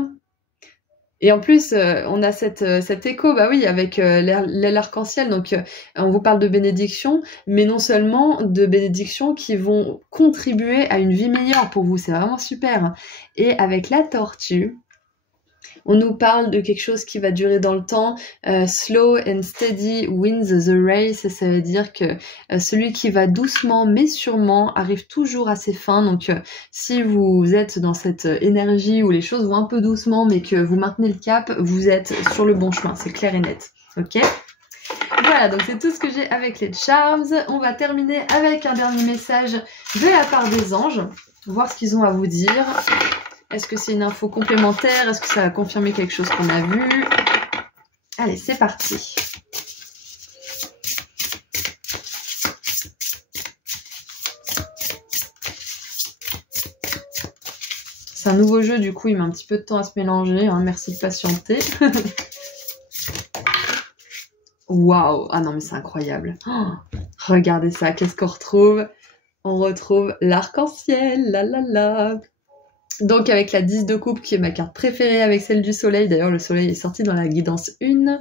Et en plus, on a cet écho, bah oui, avec l'arc-en-ciel. Donc, on vous parle de bénédictions, mais non seulement de bénédictions qui vont contribuer à une vie meilleure pour vous. C'est vraiment super. Et avec la tortue, on nous parle de quelque chose qui va durer dans le temps. Slow and steady wins the race. Ça veut dire que celui qui va doucement mais sûrement arrive toujours à ses fins. Donc si vous êtes dans cette énergie où les choses vont un peu doucement mais que vous maintenez le cap, vous êtes sur le bon chemin. C'est clair et net. Ok ? Voilà, donc c'est tout ce que j'ai avec les charms. On va terminer avec un dernier message de la part des anges. Voir ce qu'ils ont à vous dire. Est-ce que c'est une info complémentaire? Est-ce que ça va confirmer quelque chose qu'on a vu? Allez, c'est parti. C'est un nouveau jeu, du coup, il met un petit peu de temps à se mélanger, hein. Merci de patienter. Waouh! Ah non, mais c'est incroyable. Oh, regardez ça, qu'est-ce qu'on retrouve? On retrouve l'arc-en-ciel, la la la. Donc avec la 10 de coupe qui est ma carte préférée avec celle du soleil, d'ailleurs le soleil est sorti dans la guidance 1.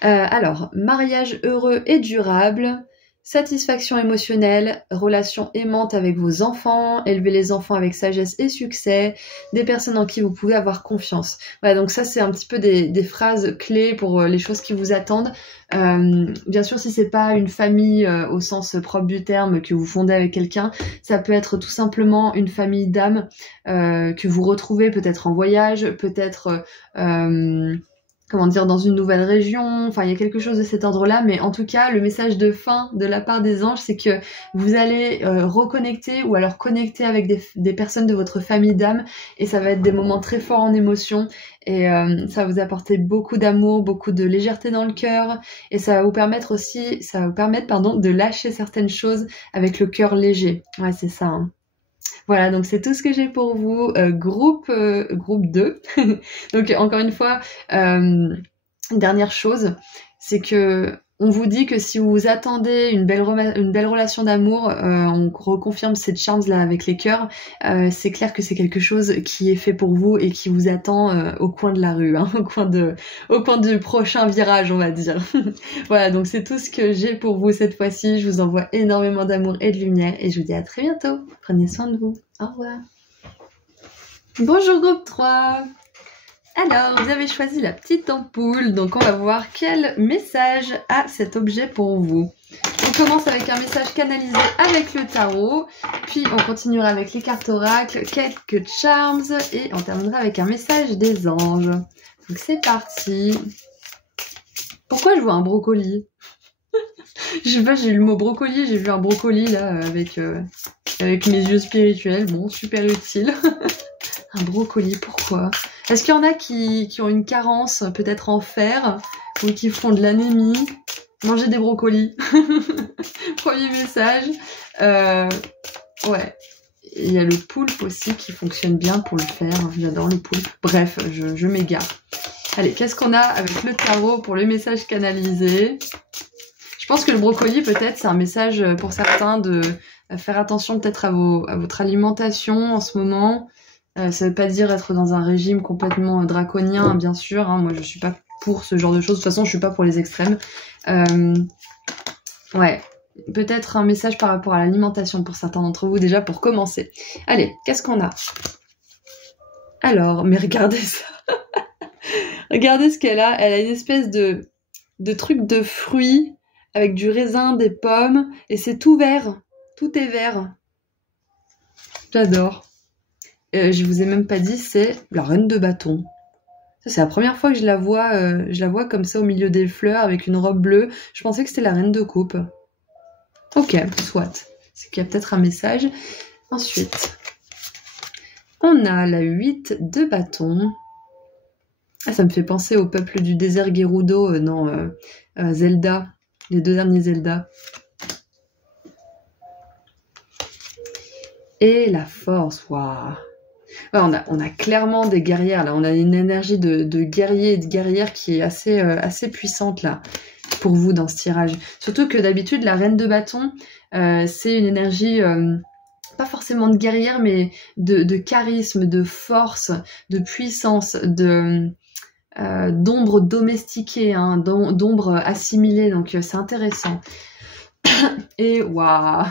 Alors, mariage heureux et durable, satisfaction émotionnelle, relation aimante avec vos enfants, élever les enfants avec sagesse et succès, des personnes en qui vous pouvez avoir confiance. Voilà, donc ça c'est un petit peu des phrases clés pour les choses qui vous attendent. Bien sûr, si c'est pas une famille au sens propre du terme que vous fondez avec quelqu'un, ça peut être tout simplement une famille d'âmes que vous retrouvez peut-être en voyage, peut-être comment dire, dans une nouvelle région, enfin il y a quelque chose de cet ordre-là, mais en tout cas le message de fin de la part des anges, c'est que vous allez reconnecter ou alors connecter avec des personnes de votre famille d'âme, et ça va être des moments très forts en émotion, et ça va vous apporter beaucoup d'amour, beaucoup de légèreté dans le cœur, et ça va vous permettre aussi, de lâcher certaines choses avec le cœur léger. Ouais, c'est ça, hein. Voilà, donc c'est tout ce que j'ai pour vous, groupe 2. Donc encore une fois, dernière chose, c'est que on vous dit que si vous attendez une belle relation d'amour, on reconfirme cette charms là avec les cœurs, c'est clair que c'est quelque chose qui est fait pour vous et qui vous attend au coin de la rue, hein, au coin du prochain virage, on va dire. Voilà, donc c'est tout ce que j'ai pour vous cette fois-ci. Je vous envoie énormément d'amour et de lumière et je vous dis à très bientôt. Prenez soin de vous. Au revoir. Bonjour groupe 3. Alors, vous avez choisi la petite ampoule, donc on va voir quel message a cet objet pour vous. On commence avec un message canalisé avec le tarot, puis on continuera avec les cartes oracles, quelques charms, et on terminera avec un message des anges. Donc c'est parti. Pourquoi je vois un brocoli? Je sais pas, j'ai eu le mot brocoli, j'ai vu un brocoli là avec mes yeux spirituels, bon, super utile. Un brocoli, pourquoi? Est-ce qu'il y en a qui ont une carence, peut-être en fer, ou qui font de l'anémie? Manger des brocolis. Premier message. Ouais. Il y a le poulpe aussi qui fonctionne bien pour le faire. J'adore le poulpe. Bref, je m'égare. Allez, qu'est-ce qu'on a avec le tarot pour le message canalisé? Je pense que le brocoli, peut-être, c'est un message pour certains de faire attention peut-être à votre alimentation en ce moment. Ça veut pas dire être dans un régime complètement draconien, bien sûr. Hein. Moi, je suis pas pour ce genre de choses. De toute façon, je suis pas pour les extrêmes. Ouais, peut-être un message par rapport à l'alimentation pour certains d'entre vous, déjà, pour commencer. Allez, qu'est-ce qu'on a? Alors, mais regardez ça. Regardez ce qu'elle a. Elle a une espèce de truc de fruits avec du raisin, des pommes, et c'est tout vert. Tout est vert. J'adore. Je vous ai même pas dit, c'est la reine de bâton. C'est la première fois que je la vois comme ça au milieu des fleurs avec une robe bleue. Je pensais que c'était la reine de coupe. Ok, soit. C'est qu'il y a peut-être un message. Ensuite, on a la 8 de bâton. Ah, ça me fait penser au peuple du désert Gerudo dans Zelda, les 2 derniers Zelda. Et la force, waouh. Ouais, on a clairement des guerrières là, on a une énergie de guerrier et de guerrière qui est assez puissante là pour vous dans ce tirage. Surtout que d'habitude la reine de bâton, c'est une énergie pas forcément de guerrière mais de charisme, de force, de puissance, d'ombre domestiquée, hein, d'ombre assimilée, donc c'est intéressant. Et waouh.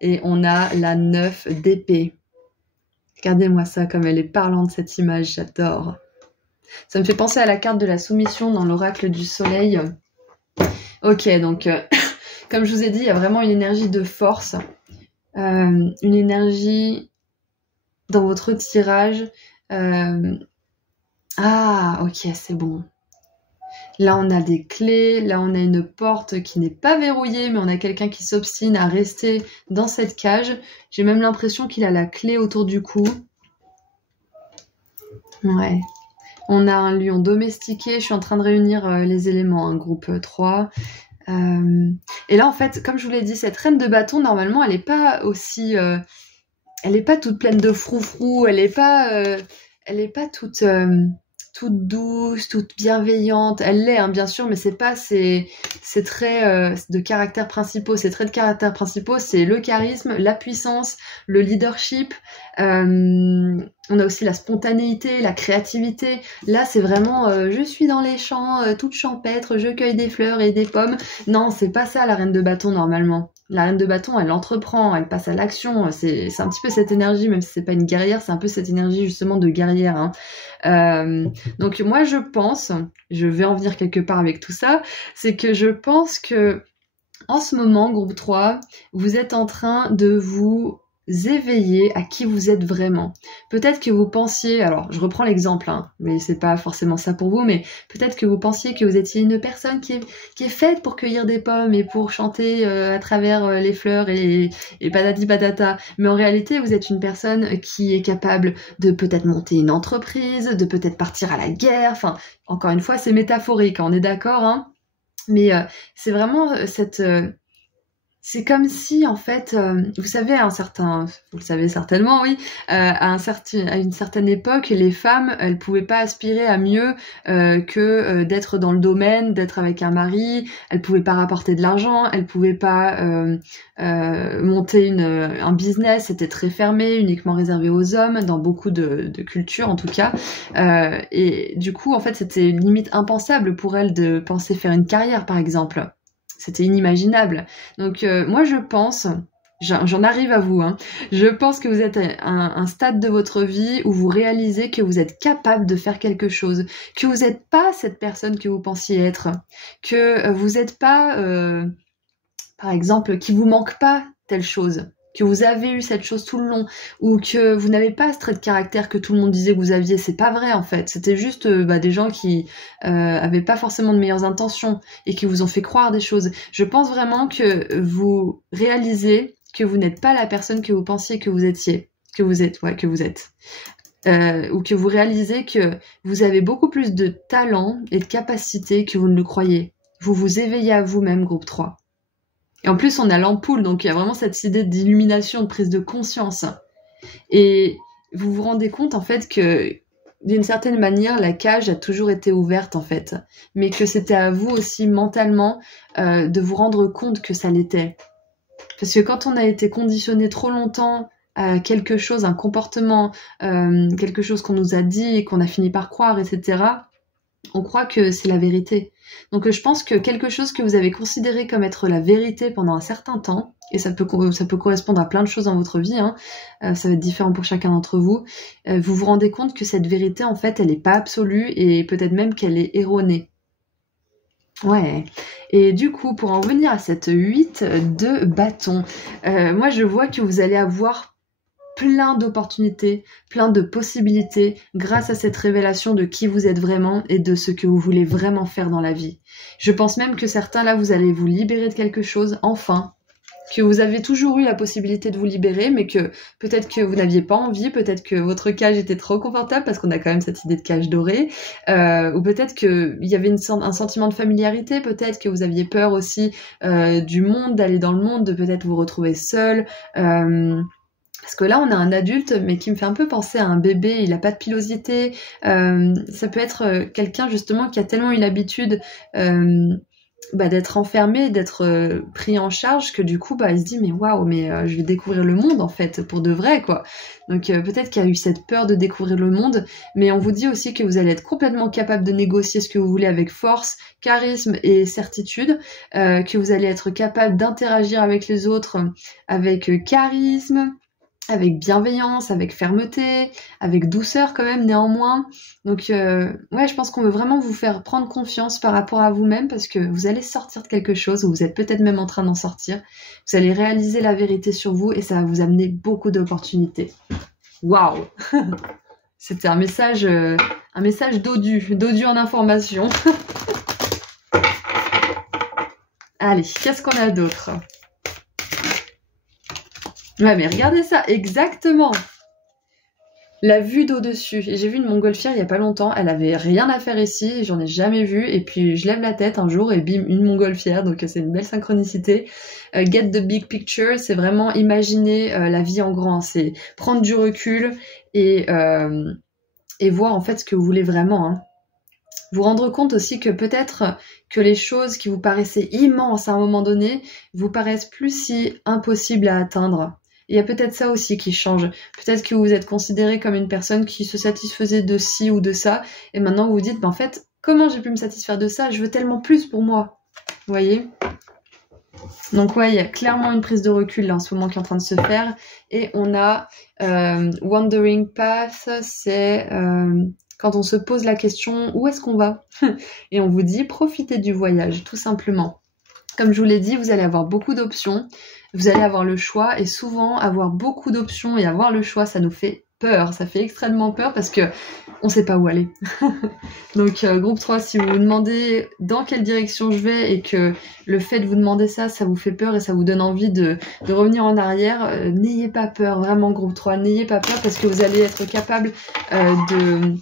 Et on a la 9 d'épée. Regardez-moi ça, comme elle est parlante cette image, j'adore. Ça me fait penser à la carte de la soumission dans l'oracle du soleil. Ok, donc comme je vous ai dit, il y a vraiment une énergie de force, une énergie dans votre tirage. Ah, ok, c'est bon. Là, on a des clés, là, on a une porte qui n'est pas verrouillée, mais on a quelqu'un qui s'obstine à rester dans cette cage. J'ai même l'impression qu'il a la clé autour du cou. Ouais. On a un lion domestiqué. Je suis en train de réunir les éléments, un groupe 3. Et là, en fait, comme je vous l'ai dit, cette reine de bâton, normalement, elle n'est pas aussi... elle n'est pas toute pleine de froufrou, elle n'est pas toute douce, toute bienveillante. Elle l'est, hein, bien sûr, mais c'est pas ses traits de caractère principaux. Ses traits de caractère principaux, c'est le charisme, la puissance, le leadership. On a aussi la spontanéité, la créativité. Là, c'est vraiment je suis dans les champs, toute champêtre, je cueille des fleurs et des pommes. Non, c'est pas ça la reine de bâton normalement. La reine de bâton, elle entreprend, elle passe à l'action. C'est un petit peu cette énergie, même si c'est pas une guerrière, c'est un peu cette énergie justement de guerrière. Hein. Donc moi, je pense, je vais en venir quelque part avec tout ça, c'est que je pense que en ce moment, groupe 3, vous êtes en train de vous éveiller à qui vous êtes vraiment. Peut-être que vous pensiez, alors je reprends l'exemple, hein, mais c'est pas forcément ça pour vous, mais peut-être que vous pensiez que vous étiez une personne qui est faite pour cueillir des pommes et pour chanter à travers les fleurs et patati patata, mais en réalité vous êtes une personne qui est capable de peut-être monter une entreprise, de peut-être partir à la guerre, enfin encore une fois c'est métaphorique, on est d'accord, hein, mais c'est vraiment cette... c'est comme si, en fait, vous savez, vous le savez certainement, oui, à une certaine époque, les femmes, elles pouvaient pas aspirer à mieux que d'être dans le domaine, d'être avec un mari. Elles pouvaient pas rapporter de l'argent, elles pouvaient pas monter un business. C'était très fermé, uniquement réservé aux hommes, dans beaucoup de cultures en tout cas. Et du coup, en fait, c'était limite impensable pour elles de penser faire une carrière, par exemple. C'était inimaginable. Donc moi je pense, j'en arrive à vous, hein, je pense que vous êtes à un stade de votre vie où vous réalisez que vous êtes capable de faire quelque chose, que vous n'êtes pas cette personne que vous pensiez être, que vous n'êtes pas, par exemple, qu'il vous manque pas telle chose, que vous avez eu cette chose tout le long, ou que vous n'avez pas ce trait de caractère que tout le monde disait que vous aviez. C'est pas vrai en fait. C'était juste des gens qui avaient pas forcément de meilleures intentions et qui vous ont fait croire des choses. Je pense vraiment que vous réalisez que vous n'êtes pas la personne que vous pensiez que vous étiez, que vous êtes. Ou que vous réalisez que vous avez beaucoup plus de talent et de capacité que vous ne le croyez. Vous vous éveillez à vous-même, groupe 3. Et en plus, on a l'ampoule, donc il y a vraiment cette idée d'illumination, de prise de conscience. Et vous vous rendez compte, en fait, que d'une certaine manière, la cage a toujours été ouverte en fait, mais que c'était à vous aussi mentalement de vous rendre compte que ça l'était. Parce que quand on a été conditionné trop longtemps à quelque chose, un comportement, quelque chose qu'on nous a dit et qu'on a fini par croire, etc., on croit que c'est la vérité. Donc je pense que quelque chose que vous avez considéré comme être la vérité pendant un certain temps, et ça peut correspondre à plein de choses dans votre vie, hein, ça va être différent pour chacun d'entre vous, vous vous rendez compte que cette vérité, en fait, elle n'est pas absolue et peut-être même qu'elle est erronée. Ouais, et du coup, pour en revenir à cette 8 de bâton, moi je vois que vous allez avoir plein d'opportunités, plein de possibilités grâce à cette révélation de qui vous êtes vraiment et de ce que vous voulez vraiment faire dans la vie. Je pense même que certains là, vous allez vous libérer de quelque chose, enfin, que vous avez toujours eu la possibilité de vous libérer, mais que peut-être que vous n'aviez pas envie, peut-être que votre cage était trop confortable, parce qu'on a quand même cette idée de cage dorée, ou peut-être qu'il y avait un sentiment de familiarité, peut-être que vous aviez peur aussi du monde, d'aller dans le monde, de peut-être vous retrouver seul, parce que là, on a un adulte, mais qui me fait un peu penser à un bébé, il a pas de pilosité. Ça peut être quelqu'un, justement, qui a tellement eu l'habitude d'être enfermé, d'être pris en charge, que du coup, il se dit, mais waouh, mais je vais découvrir le monde, en fait, pour de vrai, quoi. Donc peut-être qu'il y a eu cette peur de découvrir le monde, mais on vous dit aussi que vous allez être complètement capable de négocier ce que vous voulez avec force, charisme et certitude, que vous allez être capable d'interagir avec les autres avec charisme, avec bienveillance, avec fermeté, avec douceur quand même néanmoins. Donc ouais, je pense qu'on veut vraiment vous faire prendre confiance par rapport à vous-même, parce que vous allez sortir de quelque chose, ou vous êtes peut-être même en train d'en sortir. Vous allez réaliser la vérité sur vous et ça va vous amener beaucoup d'opportunités. Waouh. C'était un message dodu en information. Allez, qu'est-ce qu'on a d'autre ? Ouais, mais regardez ça, exactement. La vue d'au-dessus. Et j'ai vu une montgolfière il y a pas longtemps, elle avait rien à faire ici, j'en ai jamais vu, et puis je lève la tête un jour et bim, une montgolfière, donc c'est une belle synchronicité. Get the big picture, c'est vraiment imaginer la vie en grand, c'est prendre du recul et voir en fait ce que vous voulez vraiment, hein. Vous rendre compte aussi que peut-être que les choses qui vous paraissaient immenses à un moment donné vous paraissent plus si impossibles à atteindre. Il y a peut-être ça aussi qui change. Peut-être que vous êtes considéré comme une personne qui se satisfaisait de ci ou de ça, et maintenant vous vous dites, en fait, comment j'ai pu me satisfaire de ça ? Je veux tellement plus pour moi. Vous voyez ? Donc ouais, il y a clairement une prise de recul là en ce moment qui est en train de se faire. Et on a Wandering Path, c'est quand on se pose la question, où est-ce qu'on va ? Et on vous dit, profitez du voyage, tout simplement. Comme je vous l'ai dit, vous allez avoir beaucoup d'options, vous allez avoir le choix, et souvent avoir beaucoup d'options et avoir le choix, ça nous fait peur, ça fait extrêmement peur parce que on sait pas où aller. Donc groupe 3, si vous vous demandez dans quelle direction je vais et que le fait de vous demander ça, ça vous fait peur et ça vous donne envie de revenir en arrière, n'ayez pas peur, vraiment groupe 3, n'ayez pas peur, parce que vous allez être capable de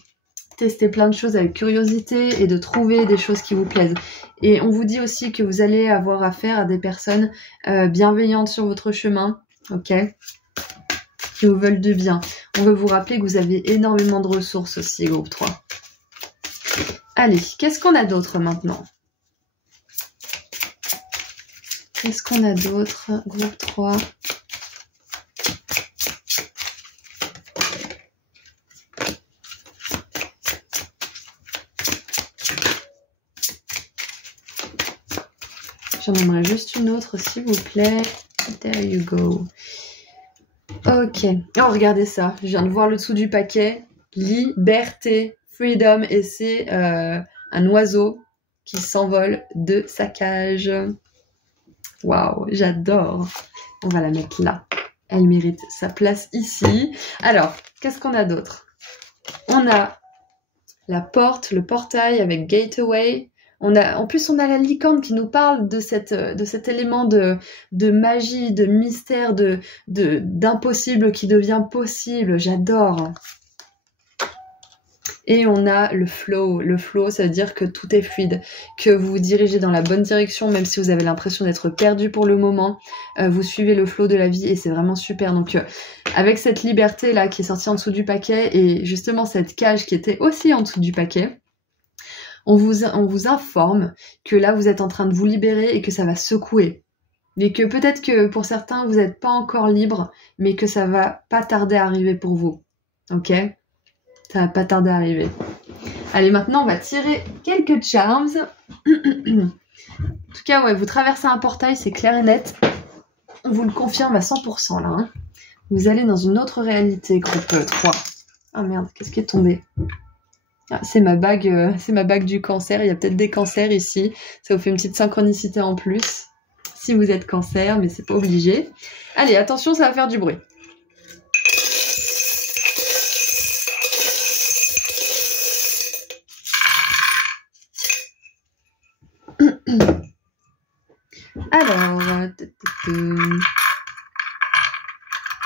tester plein de choses avec curiosité et de trouver des choses qui vous plaisent. Et on vous dit aussi que vous allez avoir affaire à des personnes bienveillantes sur votre chemin, ok, qui vous veulent du bien. On veut vous rappeler que vous avez énormément de ressources aussi, groupe 3. Allez, qu'est-ce qu'on a d'autre maintenant ? Qu'est-ce qu'on a d'autre, groupe 3 ? J'en aimerais juste une autre, s'il vous plaît. There you go. Ok. Oh, regardez ça. Je viens de voir le dessous du paquet. Liberté, freedom. Et c'est un oiseau qui s'envole de sa cage. Waouh, j'adore. On va la mettre là. Elle mérite sa place ici. Alors, qu'est-ce qu'on a d'autre ? On a la porte, le portail avec gateway. En plus, on a la licorne qui nous parle de cet élément de magie, de mystère, d'impossible qui devient possible. J'adore. Et on a le flow. Le flow, ça veut dire que tout est fluide, que vous vous dirigez dans la bonne direction, même si vous avez l'impression d'être perdu pour le moment. Vous suivez le flow de la vie et c'est vraiment super. Donc, avec cette liberté là qui est sortie en dessous du paquet et justement cette cage qui était aussi en dessous du paquet, on vous informe que là, vous êtes en train de vous libérer et que ça va secouer. Et que peut-être que pour certains, vous n'êtes pas encore libre, mais que ça va pas tarder à arriver pour vous. Ok ? Ça va pas tarder à arriver. Allez, maintenant, on va tirer quelques charms. En tout cas, ouais, vous traversez un portail, c'est clair et net. On vous le confirme à 100% là. Hein. Vous allez dans une autre réalité, groupe 3. Ah merde, qu'est-ce qui est tombé ? Ah, c'est ma bague du cancer. Il y a peut-être des cancers ici. Ça vous fait une petite synchronicité en plus. Si vous êtes cancer, mais c'est pas obligé. Allez, attention, ça va faire du bruit. Alors,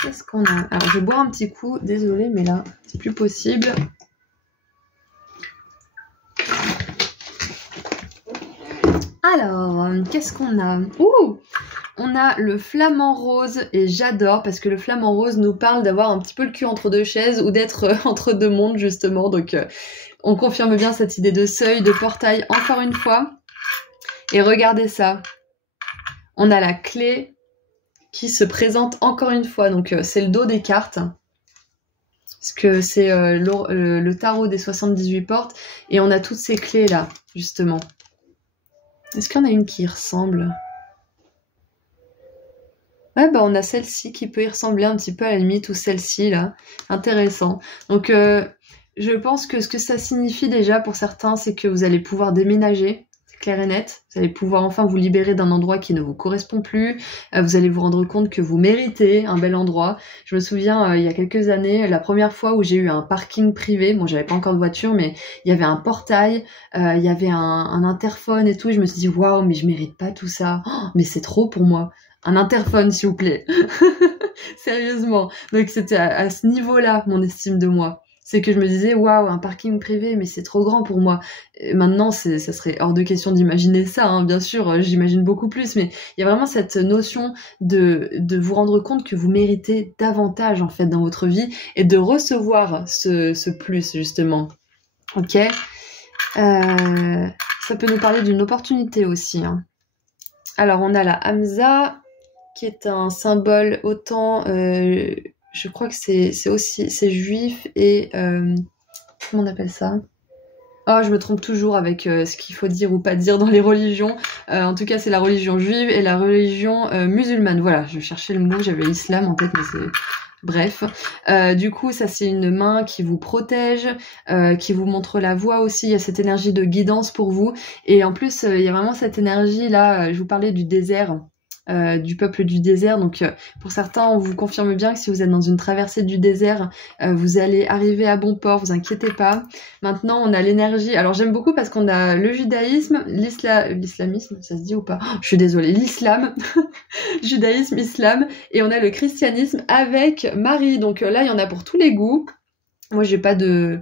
qu'est-ce qu'on a ? Alors, je vais boire un petit coup. Désolée, mais là, c'est plus possible. Alors, qu'est-ce qu'on a ? On a le flamant rose et j'adore parce que le flamant rose nous parle d'avoir un petit peu le cul entre deux chaises ou d'être entre deux mondes justement. Donc, on confirme bien cette idée de seuil, de portail encore une fois. Et regardez ça. On a la clé qui se présente encore une fois. Donc, c'est le dos des cartes. Parce que c'est le tarot des 78 portes. Et on a toutes ces clés là, justement. Est-ce qu'il y en a une qui y ressemble ? Ouais, bah on a celle-ci qui peut y ressembler un petit peu à la limite, ou celle-ci, là. Intéressant. Donc, je pense que ce que ça signifie déjà pour certains, c'est que vous allez pouvoir déménager, c'est clair et net. Vous allez pouvoir enfin vous libérer d'un endroit qui ne vous correspond plus. Vous allez vous rendre compte que vous méritez un bel endroit. Je me souviens, il y a quelques années, la première fois où j'ai eu un parking privé, bon, j'avais pas encore de voiture, mais il y avait un portail, il y avait un interphone et tout, et je me suis dit, waouh, mais je mérite pas tout ça. Oh, mais c'est trop pour moi. Un interphone, s'il vous plaît. Sérieusement. Donc, c'était à ce niveau-là, mon estime de moi. C'est que je me disais, waouh, un parking privé, mais c'est trop grand pour moi. Et maintenant, ça serait hors de question d'imaginer ça, hein. Bien sûr, j'imagine beaucoup plus, mais il y a vraiment cette notion de vous rendre compte que vous méritez davantage, en fait, dans votre vie, et de recevoir ce plus, justement. Ok ? Ça peut nous parler d'une opportunité aussi, hein. Alors, on a la Hamza, qui est un symbole autant... je crois que c'est juif et comment on appelle ça ? Oh, je me trompe toujours avec ce qu'il faut dire ou pas dire dans les religions. En tout cas, c'est la religion juive et la religion musulmane. Voilà, je cherchais le mot, j'avais l'islam en tête, mais c'est... Bref, du coup, ça c'est une main qui vous protège, qui vous montre la voie aussi. Il y a cette énergie de guidance pour vous. Et en plus, il y a vraiment cette énergie là. Je vous parlais du désert. Du peuple du désert. Donc pour certains, on vous confirme bien que si vous êtes dans une traversée du désert, vous allez arriver à bon port, vous inquiétez pas. Maintenant, on a l'énergie. Alors j'aime beaucoup parce qu'on a le judaïsme, l'islamisme, ça se dit ou pas ? Je suis désolée, l'islam, judaïsme, islam, et on a le christianisme avec Marie. Donc là, il y en a pour tous les goûts. Moi, j'ai pas d'avis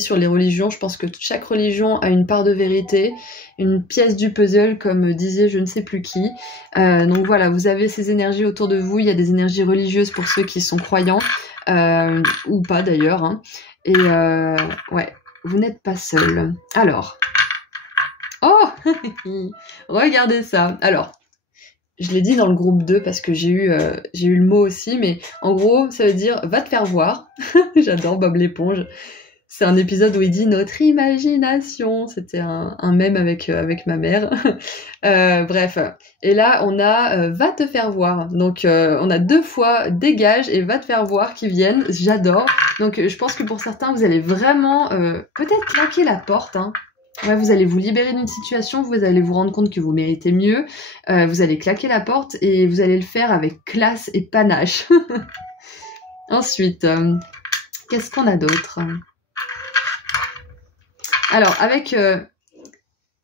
sur les religions. Je pense que chaque religion a une part de vérité, une pièce du puzzle, comme disait je ne sais plus qui. Donc voilà, vous avez ces énergies autour de vous. Il y a des énergies religieuses pour ceux qui sont croyants, ou pas d'ailleurs. Hein. Et ouais, vous n'êtes pas seul. Alors, oh, regardez ça. Alors, je l'ai dit dans le groupe 2 parce que j'ai eu le mot aussi, mais en gros, ça veut dire « va te faire voir ». J'adore Bob l'éponge. C'est un épisode où il dit « notre imagination ». C'était un mème avec ma mère. Bref. Et là, on a « va te faire voir ». Donc, on a 2 fois « dégage » et « va te faire voir » qui viennent. J'adore. Donc, je pense que pour certains, vous allez vraiment peut-être claquer la porte, hein. Ouais, vous allez vous libérer d'une situation, vous allez vous rendre compte que vous méritez mieux, vous allez claquer la porte et vous allez le faire avec classe et panache. Ensuite, qu'est-ce qu'on a d'autre ? Alors, avec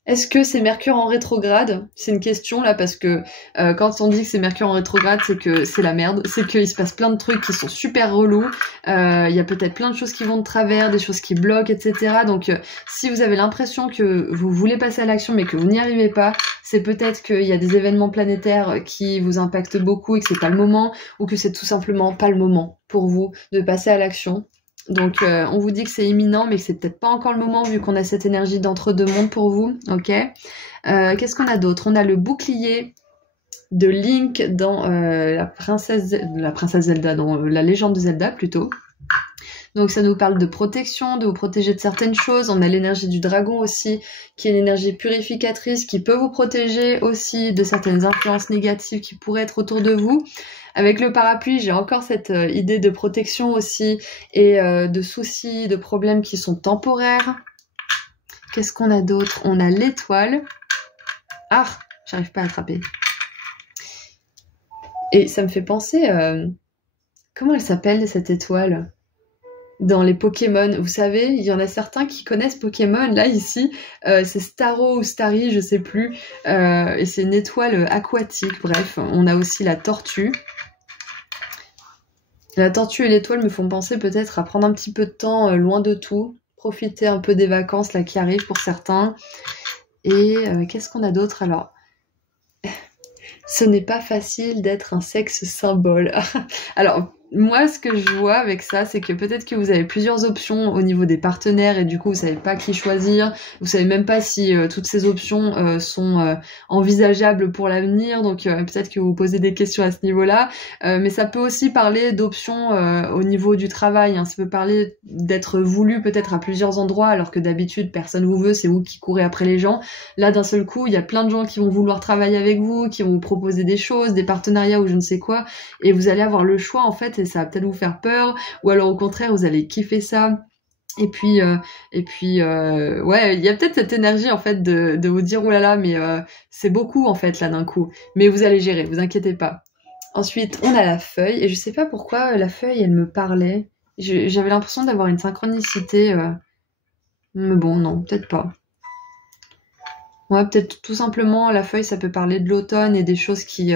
Est-ce que c'est Mercure en rétrograde? C'est une question là parce que quand on dit que c'est Mercure en rétrograde, c'est que c'est la merde, c'est qu'il se passe plein de trucs qui sont super relous, il y a peut-être plein de choses qui vont de travers, des choses qui bloquent, etc. Donc si vous avez l'impression que vous voulez passer à l'action mais que vous n'y arrivez pas, c'est peut-être qu'il y a des événements planétaires qui vous impactent beaucoup et que c'est pas le moment, ou que c'est tout simplement pas le moment pour vous de passer à l'action. Donc on vous dit que c'est imminent, mais que c'est peut-être pas encore le moment vu qu'on a cette énergie d'entre-deux mondes pour vous, ok. Qu'est-ce qu'on a d'autre? On a le bouclier de Link dans la princesse Zelda, dans la légende de Zelda plutôt. Donc ça nous parle de protection, de vous protéger de certaines choses. On a l'énergie du dragon aussi, qui est une énergie purificatrice, qui peut vous protéger aussi de certaines influences négatives qui pourraient être autour de vous. Avec le parapluie, j'ai encore cette idée de protection aussi, et de soucis, de problèmes qui sont temporaires. Qu'est-ce qu'on a d'autre? On a l'étoile. Ah, j'arrive pas à attraper. Et ça me fait penser... comment elle s'appelle cette étoile? Dans les Pokémon, vous savez, il y en a certains qui connaissent Pokémon, là ici, c'est Staro ou Starry, je sais plus, et c'est une étoile aquatique, bref, on a aussi la tortue. La tortue et l'étoile me font penser peut-être à prendre un petit peu de temps loin de tout, profiter un peu des vacances là qui arrivent pour certains. Et qu'est-ce qu'on a d'autre alors? Ce n'est pas facile d'être un sexe symbole. Alors, moi, ce que je vois avec ça, c'est que peut-être que vous avez plusieurs options au niveau des partenaires et du coup, vous savez pas qui choisir. Vous savez même pas si toutes ces options sont envisageables pour l'avenir. Donc, peut-être que vous vous posez des questions à ce niveau-là. Mais ça peut aussi parler d'options au niveau du travail. Hein. Ça peut parler d'être voulu peut-être à plusieurs endroits, alors que d'habitude, personne vous veut. C'est vous qui courez après les gens. Là, d'un seul coup, il y a plein de gens qui vont vouloir travailler avec vous, qui vont vous proposer des choses, des partenariats ou je ne sais quoi. Et vous allez avoir le choix, en fait, et ça va peut-être vous faire peur, ou alors au contraire vous allez kiffer ça. Et puis ouais, il y a peut-être cette énergie en fait de vous dire oh là là, mais c'est beaucoup en fait là d'un coup. Mais vous allez gérer, vous inquiétez pas. Ensuite, on a la feuille, et je sais pas pourquoi la feuille elle me parlait. J'avais l'impression d'avoir une synchronicité, mais bon non, peut-être pas. Ouais, peut-être tout simplement la feuille ça peut parler de l'automne et des choses qui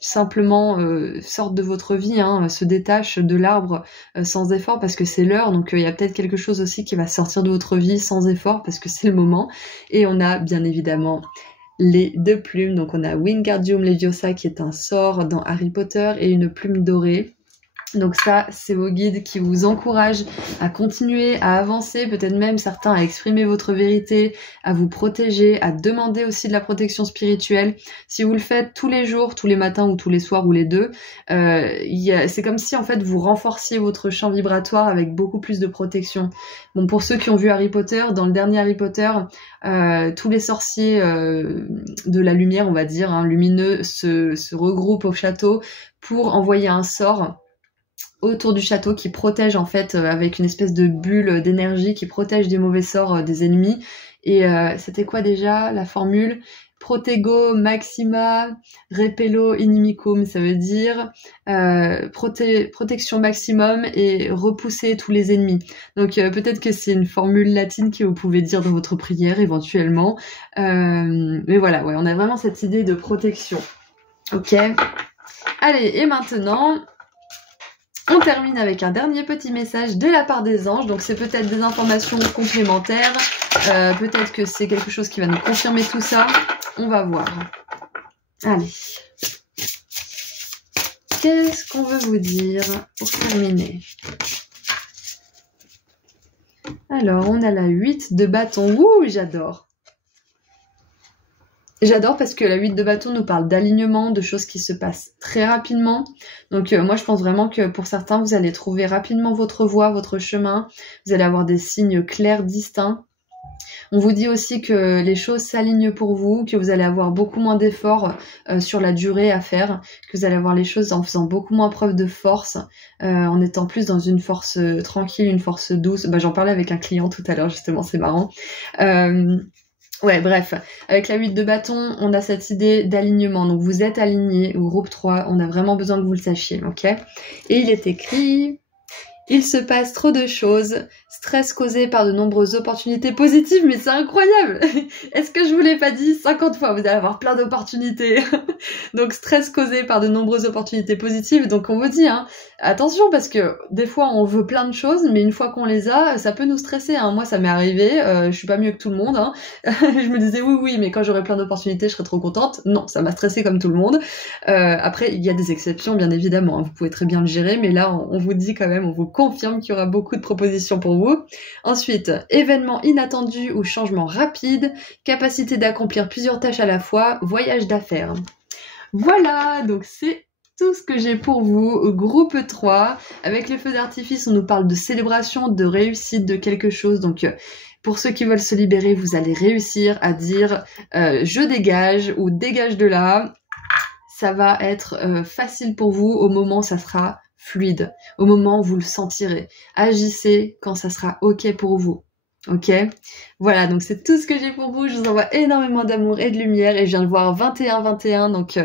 simplement sortent de votre vie, hein, se détachent de l'arbre sans effort parce que c'est l'heure, donc il y a peut-être quelque chose aussi qui va sortir de votre vie sans effort parce que c'est le moment. Et on a bien évidemment les deux plumes, donc on a Wingardium Leviosa qui est un sort dans Harry Potter et une plume dorée. Donc ça, c'est vos guides qui vous encouragent à continuer, à avancer, peut-être même certains à exprimer votre vérité, à vous protéger, à demander aussi de la protection spirituelle. Si vous le faites tous les jours, tous les matins ou tous les soirs ou les deux, c'est comme si en fait vous renforciez votre champ vibratoire avec beaucoup plus de protection. Bon, pour ceux qui ont vu Harry Potter, dans le dernier Harry Potter, tous les sorciers de la lumière, on va dire, hein, lumineux, se regroupent au château pour envoyer un sort autour du château qui protège en fait avec une espèce de bulle d'énergie qui protège des mauvais sorts des ennemis. Et c'était quoi déjà la formule? Protego maxima repello inimicum, ça veut dire protection maximum et repousser tous les ennemis. Donc peut-être que c'est une formule latine que vous pouvez dire dans votre prière éventuellement. Mais voilà, ouais, on a vraiment cette idée de protection. Ok. Allez, et maintenant... on termine avec un dernier petit message de la part des anges. Donc c'est peut-être des informations complémentaires. Peut-être que c'est quelque chose qui va nous confirmer tout ça. On va voir. Allez. Qu'est-ce qu'on veut vous dire pour terminer? Alors, on a la 8 de bâton. Ouh, j'adore. J'adore parce que la 8 de bâton nous parle d'alignement, de choses qui se passent très rapidement. Donc moi je pense vraiment que pour certains vous allez trouver rapidement votre voie, votre chemin. Vous allez avoir des signes clairs, distincts. On vous dit aussi que les choses s'alignent pour vous, que vous allez avoir beaucoup moins d'efforts sur la durée à faire, que vous allez avoir les choses en faisant beaucoup moins preuve de force, en étant plus dans une force tranquille, une force douce. J'en parlais avec un client tout à l'heure justement, c'est marrant. Ouais, bref, avec la 8 de bâton, on a cette idée d'alignement. Donc vous êtes aligné au groupe 3, on a vraiment besoin que vous le sachiez, ok? Et il est écrit... Il se passe trop de choses, stress causé par de nombreuses opportunités positives, mais c'est incroyable. Est-ce que je vous l'ai pas dit 50 fois, vous allez avoir plein d'opportunités. Donc stress causé par de nombreuses opportunités positives, donc on vous dit, hein, attention parce que des fois on veut plein de choses, mais une fois qu'on les a, ça peut nous stresser. Hein. Moi ça m'est arrivé, je suis pas mieux que tout le monde. Hein. Je me disais oui, mais quand j'aurai plein d'opportunités, je serai trop contente. Non, ça m'a stressé comme tout le monde. Après, il y a des exceptions, bien évidemment. Hein. Vous pouvez très bien le gérer, mais là on vous dit quand même, on vous confirme qu'il y aura beaucoup de propositions pour vous. Ensuite, événements inattendus ou changements rapides, capacité d'accomplir plusieurs tâches à la fois, voyage d'affaires. Voilà, donc c'est tout ce que j'ai pour vous. Groupe 3, avec les feux d'artifice, on nous parle de célébration, de réussite, de quelque chose. Donc, pour ceux qui veulent se libérer, vous allez réussir à dire je dégage ou dégage de là. Ça va être facile pour vous au moment où ça sera fluide, au moment où vous le sentirez. Agissez quand ça sera ok pour vous. Ok? Voilà, donc c'est tout ce que j'ai pour vous. Je vous envoie énormément d'amour et de lumière et je viens de voir 21-21. Donc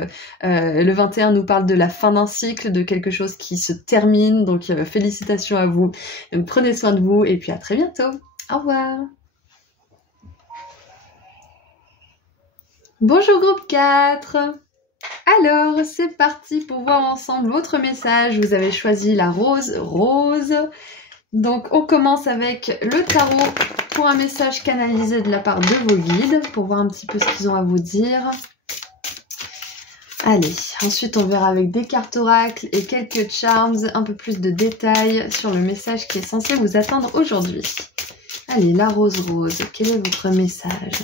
le 21 nous parle de la fin d'un cycle, de quelque chose qui se termine. Donc félicitations à vous. Donc prenez soin de vous et puis à très bientôt. Au revoir. Bonjour groupe 4. Alors, c'est parti pour voir ensemble votre message. Vous avez choisi la rose. Donc, on commence avec le tarot pour un message canalisé de la part de vos guides, pour voir un petit peu ce qu'ils ont à vous dire. Allez, ensuite on verra avec des cartes oracles et quelques charms, un peu plus de détails sur le message qui est censé vous attendre aujourd'hui. Allez, la rose, quel est votre message?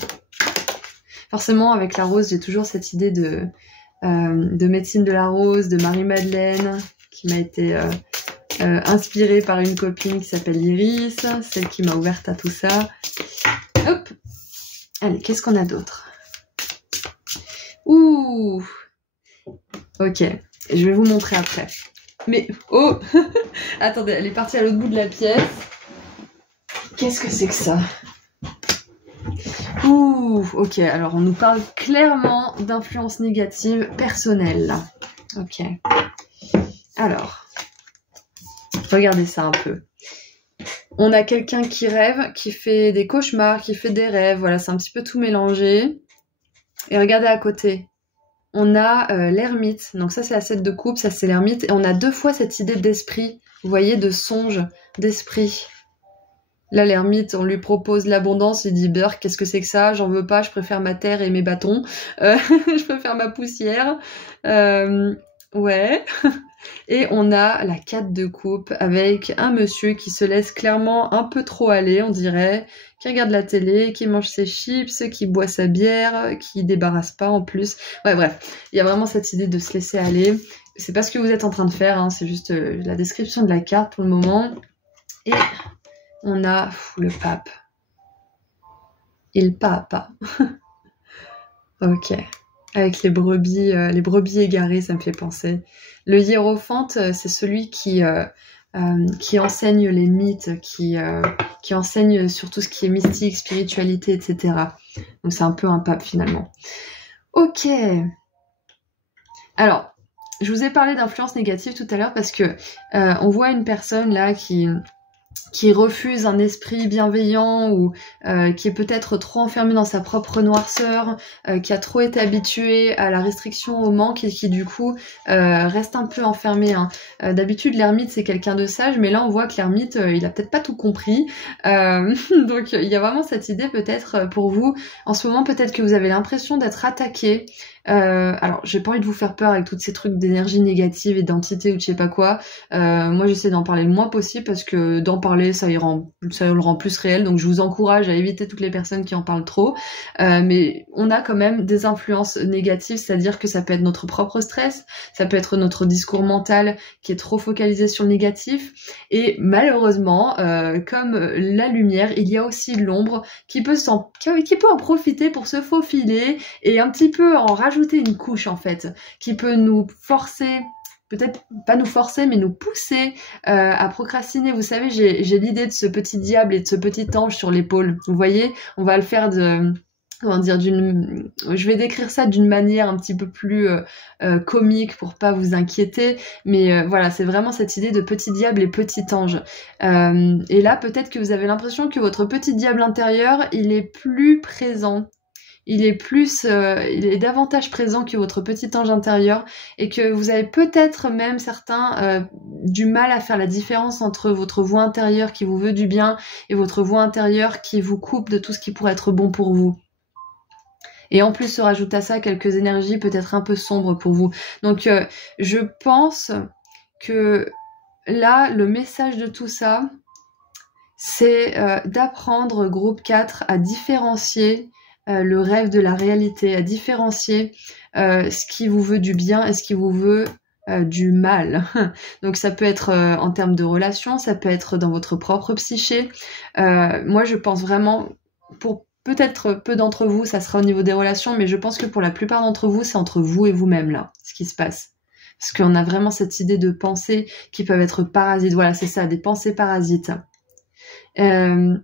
Forcément, avec la rose, j'ai toujours cette idée de médecine de la rose, de Marie-Madeleine, qui m'a été inspirée par une copine qui s'appelle Iris, celle qui m'a ouverte à tout ça. Hop. Allez, qu'est-ce qu'on a d'autre? Ouh. Ok, je vais vous montrer après. Mais, oh. Attendez, elle est partie à l'autre bout de la pièce. Qu'est-ce que c'est que ça? Ouh, ok, alors on nous parle clairement d'influence négative personnelle, là. Ok. Alors, regardez ça un peu. On a quelqu'un qui rêve, qui fait des cauchemars, qui fait des rêves, voilà, c'est un petit peu tout mélangé. Et regardez à côté. On a l'ermite, donc ça c'est la 7 de coupe, ça c'est l'ermite, et on a 2 fois cette idée d'esprit, vous voyez, de songe, d'esprit. Là, l'ermite, on lui propose l'abondance, il dit « Beurre, qu'est-ce que c'est que ça? J'en veux pas, je préfère ma terre et mes bâtons. Je préfère ma poussière. » Ouais. Et on a la 4 de coupe avec un monsieur qui se laisse clairement un peu trop aller, on dirait, qui regarde la télé, qui mange ses chips, qui boit sa bière, qui débarrasse pas en plus. Ouais, bref, il y a vraiment cette idée de se laisser aller. C'est pas ce que vous êtes en train de faire, hein, c'est juste la description de la carte pour le moment. Et on a le pape. Il papa. Ok. Avec les brebis égarées, ça me fait penser. Le hiérophante, c'est celui qui enseigne les mythes, qui enseigne sur tout ce qui est mystique, spiritualité, etc. Donc c'est un peu un pape finalement. Ok. Alors, je vous ai parlé d'influence négative tout à l'heure parce que on voit une personne là qui refuse un esprit bienveillant ou qui est peut-être trop enfermé dans sa propre noirceur, qui a trop été habitué à la restriction, au manque et qui du coup reste un peu enfermé. Hein. D'habitude l'ermite c'est quelqu'un de sage, mais là on voit que l'ermite il a peut-être pas tout compris. Donc il y a vraiment cette idée peut-être pour vous, en ce moment peut-être que vous avez l'impression d'être attaqué. Alors j'ai pas envie de vous faire peur avec tous ces trucs d'énergie négative et d'entité ou de je sais pas quoi. Moi j'essaie d'en parler le moins possible parce que d'en parler ça le rend plus réel, donc je vous encourage à éviter toutes les personnes qui en parlent trop. Mais on a quand même des influences négatives, c'est-à-dire que ça peut être notre propre stress, ça peut être notre discours mental qui est trop focalisé sur le négatif, et malheureusement comme la lumière, il y a aussi l'ombre qui peut en profiter pour se faufiler et un petit peu en rajouter une couche en fait, qui peut nous forcer, peut-être pas nous forcer, mais nous pousser à procrastiner. Vous savez, j'ai l'idée de ce petit diable et de ce petit ange sur l'épaule. Vous voyez, on va le faire comment dire, je vais décrire ça d'une manière un petit peu plus comique pour pas vous inquiéter, mais voilà, c'est vraiment cette idée de petit diable et petit ange. Et là, peut-être que vous avez l'impression que votre petit diable intérieur, il est plus présent. Il est davantage présent que votre petit ange intérieur et que vous avez peut-être même certains du mal à faire la différence entre votre voix intérieure qui vous veut du bien et votre voix intérieure qui vous coupe de tout ce qui pourrait être bon pour vous. Et en plus se rajoute à ça quelques énergies peut-être un peu sombres pour vous. Donc je pense que là, le message de tout ça, c'est d'apprendre, groupe 4, à différencier le rêve de la réalité, à différencier ce qui vous veut du bien et ce qui vous veut du mal. Donc ça peut être en termes de relations, ça peut être dans votre propre psyché. Moi je pense vraiment, pour peut-être peu d'entre vous, ça sera au niveau des relations, mais je pense que pour la plupart d'entre vous, c'est entre vous et vous-même là, ce qui se passe. Parce qu'on a vraiment cette idée de pensées qui peuvent être parasites. Voilà, c'est ça, des pensées parasites. On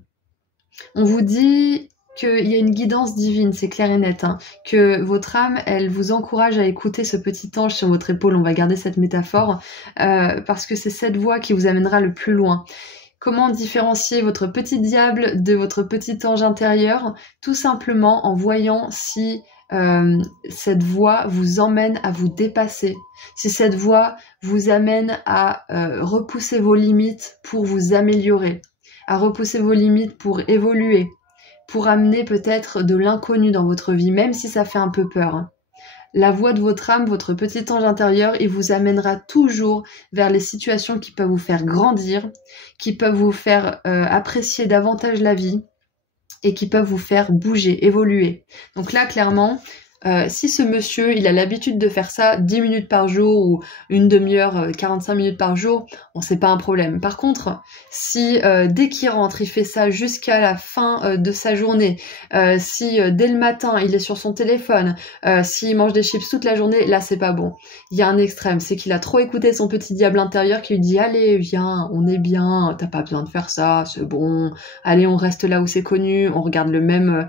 vous dit qu'il y a une guidance divine, c'est clair et net, hein, que votre âme, elle vous encourage à écouter ce petit ange sur votre épaule, on va garder cette métaphore, parce que c'est cette voix qui vous amènera le plus loin. Comment différencier votre petit diable de votre petit ange intérieur? Tout simplement en voyant si cette voix vous emmène à vous dépasser, si cette voix vous amène à repousser vos limites pour vous améliorer, à repousser vos limites pour évoluer, pour amener peut-être de l'inconnu dans votre vie, même si ça fait un peu peur. La voix de votre âme, votre petit ange intérieur, il vous amènera toujours vers les situations qui peuvent vous faire grandir, qui peuvent vous faire apprécier davantage la vie et qui peuvent vous faire bouger, évoluer. Donc là, clairement, si ce monsieur, il a l'habitude de faire ça 10 minutes par jour ou une demi-heure, 45 minutes par jour, bon, c'est pas un problème. Par contre, si dès qu'il rentre, il fait ça jusqu'à la fin de sa journée, si dès le matin, il est sur son téléphone, s'il mange des chips toute la journée, là, c'est pas bon. Il y a un extrême, c'est qu'il a trop écouté son petit diable intérieur qui lui dit « Allez, viens, on est bien, t'as pas besoin de faire ça, c'est bon. Allez, on reste là où c'est connu, on regarde le même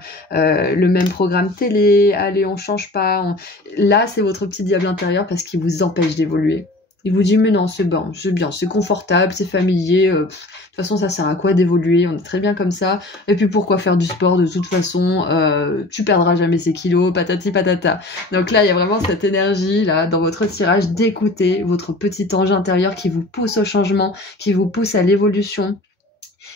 programme télé, allez, on change pas. Là, c'est votre petit diable intérieur parce qu'il vous empêche d'évoluer. Il vous dit mais non, c'est bon, c'est bien, c'est confortable, c'est familier. De toute façon, ça sert à quoi d'évoluer? On est très bien comme ça. Et puis pourquoi faire du sport? De toute façon, tu perdras jamais ces kilos, patati patata. Donc là, il y a vraiment cette énergie là dans votre tirage d'écouter votre petit ange intérieur qui vous pousse au changement, qui vous pousse à l'évolution,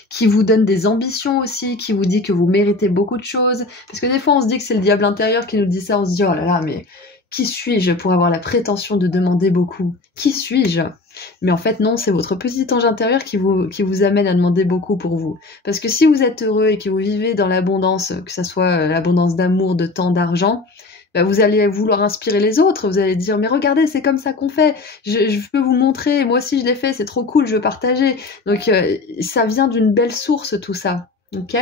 qui vous donne des ambitions aussi, qui vous dit que vous méritez beaucoup de choses. Parce que des fois, on se dit que c'est le diable intérieur qui nous dit ça, on se dit « Oh là là, mais qui suis-je pour avoir la prétention de demander beaucoup? Qui suis-je » Mais en fait, non, c'est votre petit ange intérieur qui vous amène à demander beaucoup pour vous. Parce que si vous êtes heureux et que vous vivez dans l'abondance, que ça soit l'abondance d'amour, de temps, d'argent, bah vous allez vouloir inspirer les autres, vous allez dire mais regardez c'est comme ça qu'on fait, je peux vous montrer, moi aussi je l'ai fait, c'est trop cool, je veux partager. Donc ça vient d'une belle source tout ça, ok?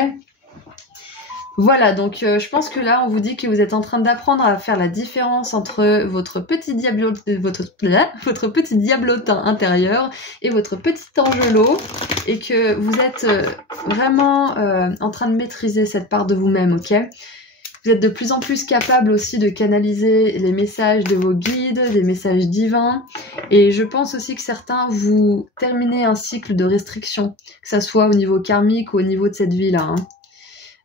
Voilà, donc je pense que là on vous dit que vous êtes en train d'apprendre à faire la différence entre votre petit diablotin intérieur et votre petit angelot et que vous êtes vraiment en train de maîtriser cette part de vous-même, ok? Vous êtes de plus en plus capable aussi de canaliser les messages de vos guides, des messages divins. Et je pense aussi que certains, vous terminez un cycle de restriction, que ça soit au niveau karmique ou au niveau de cette vie-là.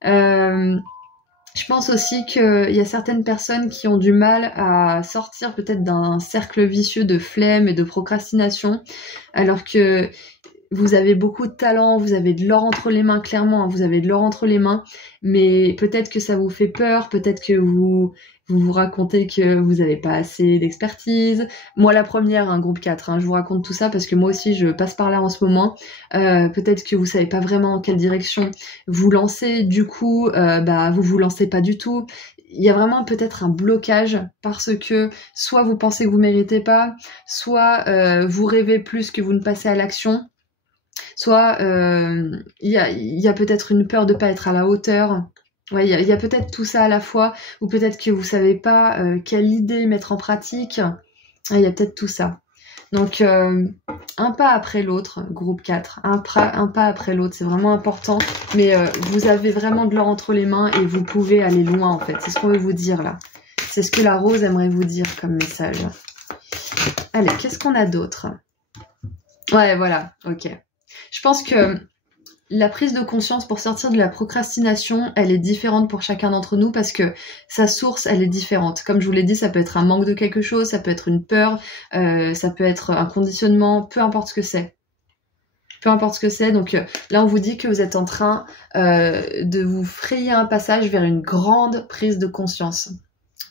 Je pense aussi qu'il y a certaines personnes qui ont du mal à sortir peut-être d'un cercle vicieux de flemme et de procrastination, alors que vous avez beaucoup de talent, vous avez de l'or entre les mains, clairement, hein, vous avez de l'or entre les mains, mais peut-être que ça vous fait peur, peut-être que vous racontez que vous n'avez pas assez d'expertise. Moi, la première, groupe 4, je vous raconte tout ça parce que moi aussi, je passe par là en ce moment. Peut-être que vous savez pas vraiment en quelle direction vous lancez, du coup, vous lancez pas du tout. Il y a vraiment peut-être un blocage parce que soit vous pensez que vous méritez pas, soit vous rêvez plus que vous ne passez à l'action. Soit il y a peut-être une peur de pas être à la hauteur. Ouais, il y a peut-être tout ça à la fois, ou peut-être que vous savez pas quelle idée mettre en pratique. Il y a peut-être tout ça. Donc un pas après l'autre, groupe 4, un pas après l'autre, c'est vraiment important, mais vous avez vraiment de l'or entre les mains et vous pouvez aller loin en fait, c'est ce qu'on veut vous dire là. C'est ce que la rose aimerait vous dire comme message. Allez, qu'est-ce qu'on a d'autre? Ouais, voilà, ok. Je pense que la prise de conscience pour sortir de la procrastination, elle est différente pour chacun d'entre nous parce que sa source, elle est différente. Comme je vous l'ai dit, ça peut être un manque de quelque chose, ça peut être une peur, ça peut être un conditionnement, peu importe ce que c'est. Peu importe ce que c'est. Donc là, on vous dit que vous êtes en train de vous frayer un passage vers une grande prise de conscience.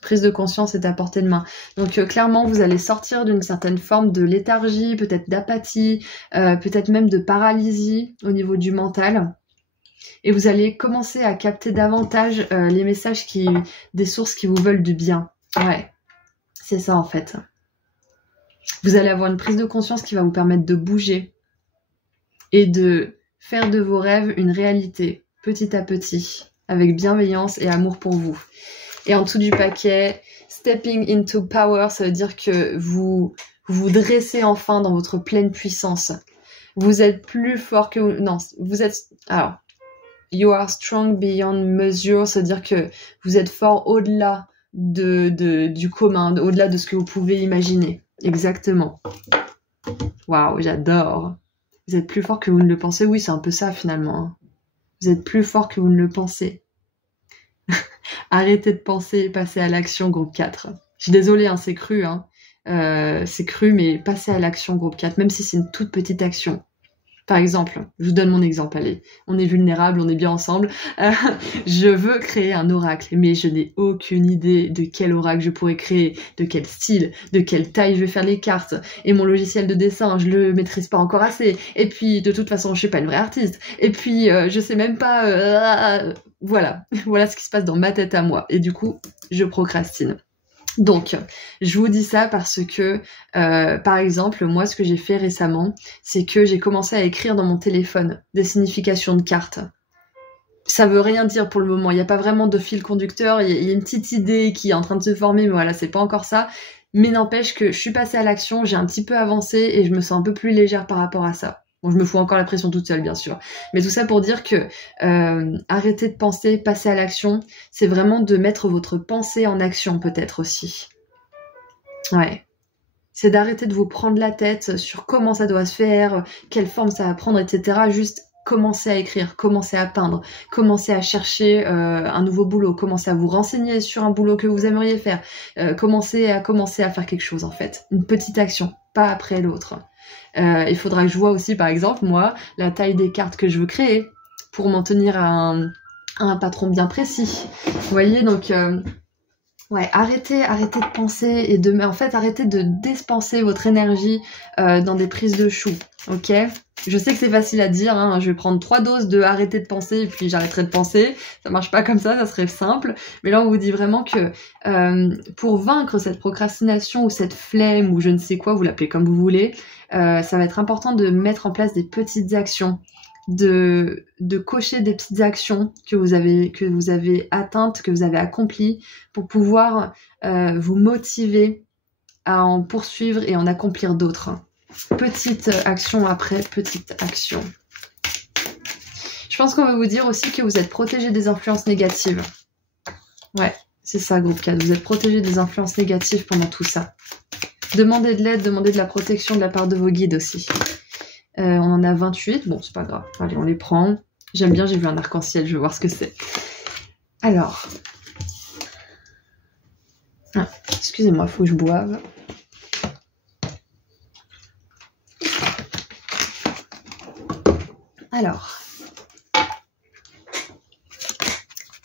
Prise de conscience est à portée de main. Donc clairement, vous allez sortir d'une certaine forme de léthargie, peut-être d'apathie, peut-être même de paralysie au niveau du mental. Et vous allez commencer à capter davantage les messages des sources qui vous veulent du bien. Ouais, c'est ça en fait. Vous allez avoir une prise de conscience qui va vous permettre de bouger et de faire de vos rêves une réalité, petit à petit, avec bienveillance et amour pour vous. Et en dessous du paquet, stepping into power, ça veut dire que vous vous dressez enfin dans votre pleine puissance. Vous êtes plus fort que... Non, vous êtes... Alors, you are strong beyond measure, ça veut dire que vous êtes fort au-delà du commun, au-delà de ce que vous pouvez imaginer. Exactement. Waouh, j'adore. Vous êtes plus fort que vous ne le pensez. Oui, c'est un peu ça finalement. Hein. Vous êtes plus fort que vous ne le pensez. Arrêtez de penser et passez à l'action, groupe 4. Je suis désolée, hein, c'est cru. Hein. C'est cru, mais passez à l'action, groupe 4, même si c'est une toute petite action. Par exemple, je vous donne mon exemple, allez, on est vulnérable, on est bien ensemble. Je veux créer un oracle, mais je n'ai aucune idée de quel oracle je pourrais créer, de quel style, de quelle taille je vais faire les cartes. Et mon logiciel de dessin, je le maîtrise pas encore assez. Et puis, de toute façon, je suis pas une vraie artiste. Et puis, je sais même pas... Voilà, voilà ce qui se passe dans ma tête à moi. Et du coup, je procrastine. Donc, je vous dis ça parce que, par exemple, moi, ce que j'ai fait récemment, c'est que j'ai commencé à écrire dans mon téléphone des significations de cartes. Ça veut rien dire pour le moment, il n'y a pas vraiment de fil conducteur, il y a une petite idée qui est en train de se former, mais voilà, c'est pas encore ça. Mais n'empêche que je suis passée à l'action, j'ai un petit peu avancé et je me sens un peu plus légère par rapport à ça. Bon, je me fous encore la pression toute seule, bien sûr. Mais tout ça pour dire que arrêter de penser, passer à l'action, c'est vraiment de mettre votre pensée en action peut-être aussi. Ouais. C'est d'arrêter de vous prendre la tête sur comment ça doit se faire, quelle forme ça va prendre, etc. Juste commencer à écrire, commencer à peindre, commencer à chercher un nouveau boulot, commencer à vous renseigner sur un boulot que vous aimeriez faire, commencer à faire quelque chose en fait. Une petite action, pas après l'autre. Il faudra que je vois aussi, par exemple, moi, la taille des cartes que je veux créer pour m'en tenir à un patron bien précis. Vous voyez, donc, ouais, arrêtez de penser et en fait, arrêtez de dépenser votre énergie dans des prises de choux, ok? Je sais que c'est facile à dire, hein, je vais prendre 3 doses de arrêter de penser et puis j'arrêterai de penser. Ça marche pas comme ça serait simple. Mais là, on vous dit vraiment que pour vaincre cette procrastination ou cette flemme ou je ne sais quoi, vous l'appelez comme vous voulez, ça va être important de mettre en place des petites actions, de cocher des petites actions que vous avez atteintes, que vous avez accomplies pour pouvoir vous motiver à en poursuivre et en accomplir d'autres. Petite action après petite action. Je pense qu'on va vous dire aussi que vous êtes protégé des influences négatives. Ouais, c'est ça, groupe 4. Vous êtes protégé des influences négatives pendant tout ça. Demandez de l'aide, demandez de la protection de la part de vos guides aussi. On en a 28. Bon, c'est pas grave. Allez, on les prend. J'aime bien, j'ai vu un arc-en-ciel. Je vais voir ce que c'est. Alors. Ah, excusez-moi, il faut que je boive. Alors,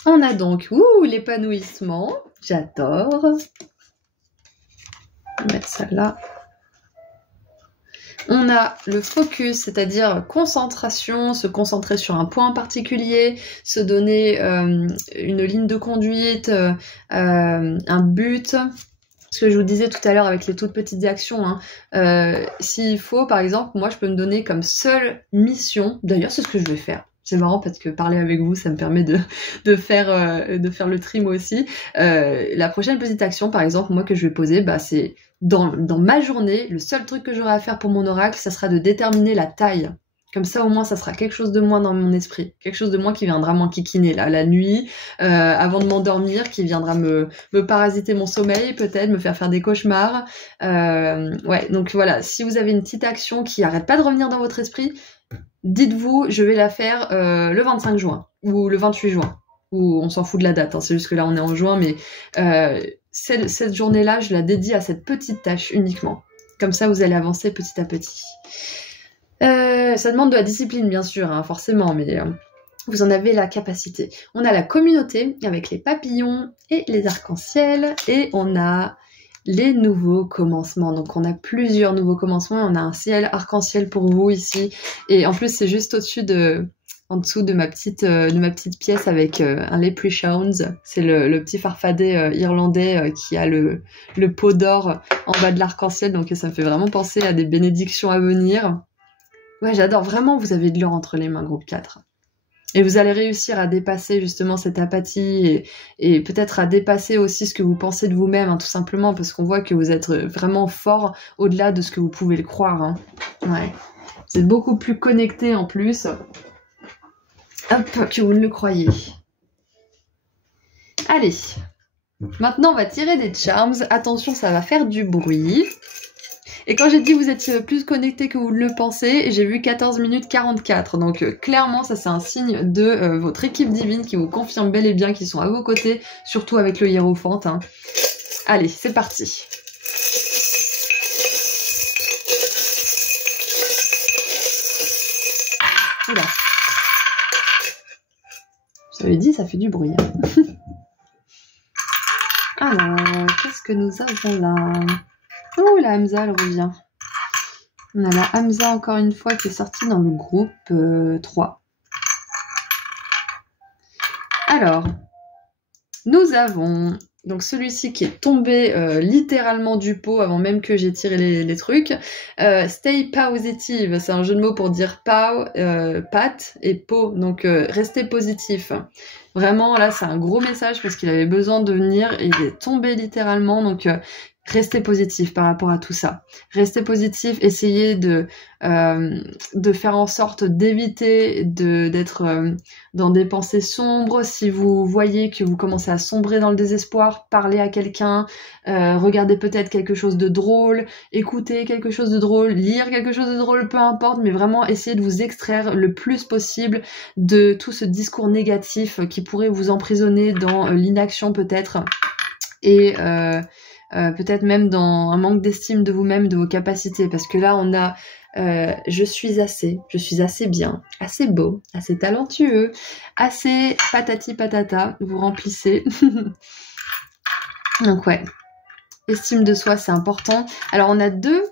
on a donc l'épanouissement, j'adore. On va mettre ça là. On a le focus, c'est-à-dire concentration, se concentrer sur un point particulier, se donner une ligne de conduite, un but. Ce que je vous disais tout à l'heure avec les toutes petites actions, hein. S'il faut, par exemple, moi je peux me donner comme seule mission, d'ailleurs c'est ce que je vais faire, C'est marrant parce que parler avec vous, ça me permet de faire le tri moi aussi. La prochaine petite action, par exemple, moi que je vais poser, bah c'est dans ma journée, le seul truc que j'aurai à faire pour mon oracle, ça sera de déterminer la taille. Comme ça, au moins, ça sera quelque chose de moins dans mon esprit. Quelque chose de moins qui viendra m'enquiquiner, là, la nuit, avant de m'endormir, qui viendra me parasiter mon sommeil, peut-être, me faire des cauchemars. Ouais, donc voilà, si vous avez une petite action qui arrête pas de revenir dans votre esprit, dites-vous, je vais la faire le 25 juin, ou le 28 juin, ou on s'en fout de la date, hein, c'est juste que là, on est en juin, mais cette journée-là, je la dédie à cette petite tâche uniquement. Comme ça, vous allez avancer petit à petit. Ça demande de la discipline, bien sûr, hein, forcément, mais vous en avez la capacité. On a la communauté avec les papillons et les arcs-en-ciel, et on a les nouveaux commencements. Donc on a plusieurs nouveaux commencements, on a un ciel arc-en-ciel pour vous ici, et en plus c'est juste au-dessus en dessous de ma petite pièce avec un leprechauns. C'est le petit farfadet irlandais qui a le pot d'or en bas de l'arc-en-ciel, donc ça me fait vraiment penser à des bénédictions à venir. Ouais, j'adore, vraiment, vous avez de l'or entre les mains, groupe 4. Et vous allez réussir à dépasser justement cette apathie et peut-être à dépasser aussi ce que vous pensez de vous-même, hein, tout simplement, parce qu'on voit que vous êtes vraiment fort au-delà de ce que vous pouvez le croire. Hein. Ouais. Vous êtes beaucoup plus connecté en plus. Hop, que vous ne le croyez. Allez. Maintenant, on va tirer des charms. Attention, ça va faire du bruit. Et quand j'ai dit vous êtes plus connecté que vous ne le pensez, j'ai vu 14 minutes 44. Donc clairement, ça c'est un signe de votre équipe divine qui vous confirme bel et bien qu'ils sont à vos côtés, surtout avec le hiérophante. Hein. Allez, c'est parti. Oula. Je vous avais dit, ça fait du bruit. Hein. Alors, qu'est-ce que nous avons là ? Oh, la Hamza, elle revient. On a la Hamza, encore une fois, qui est sortie dans le groupe 3. Alors, nous avons donc celui-ci qui est tombé littéralement du pot avant même que j'ai tiré les trucs. Stay positive, c'est un jeu de mots pour dire pow, pat et pot, donc restez positif. Vraiment, là, c'est un gros message parce qu'il avait besoin de venir et il est tombé littéralement, donc... Restez positif par rapport à tout ça. Restez positif, essayez de faire en sorte d'éviter d'être dans des pensées sombres. Si vous voyez que vous commencez à sombrer dans le désespoir, parlez à quelqu'un, regardez peut-être quelque chose de drôle, écoutez quelque chose de drôle, lire quelque chose de drôle, peu importe, mais vraiment essayez de vous extraire le plus possible de tout ce discours négatif qui pourrait vous emprisonner dans l'inaction peut-être, et peut-être même dans un manque d'estime de vous-même, de vos capacités, parce que là on a je suis assez bien, assez beau, assez talentueux, assez patati patata, vous remplissez. Donc ouais, estime de soi c'est important. Alors on a deux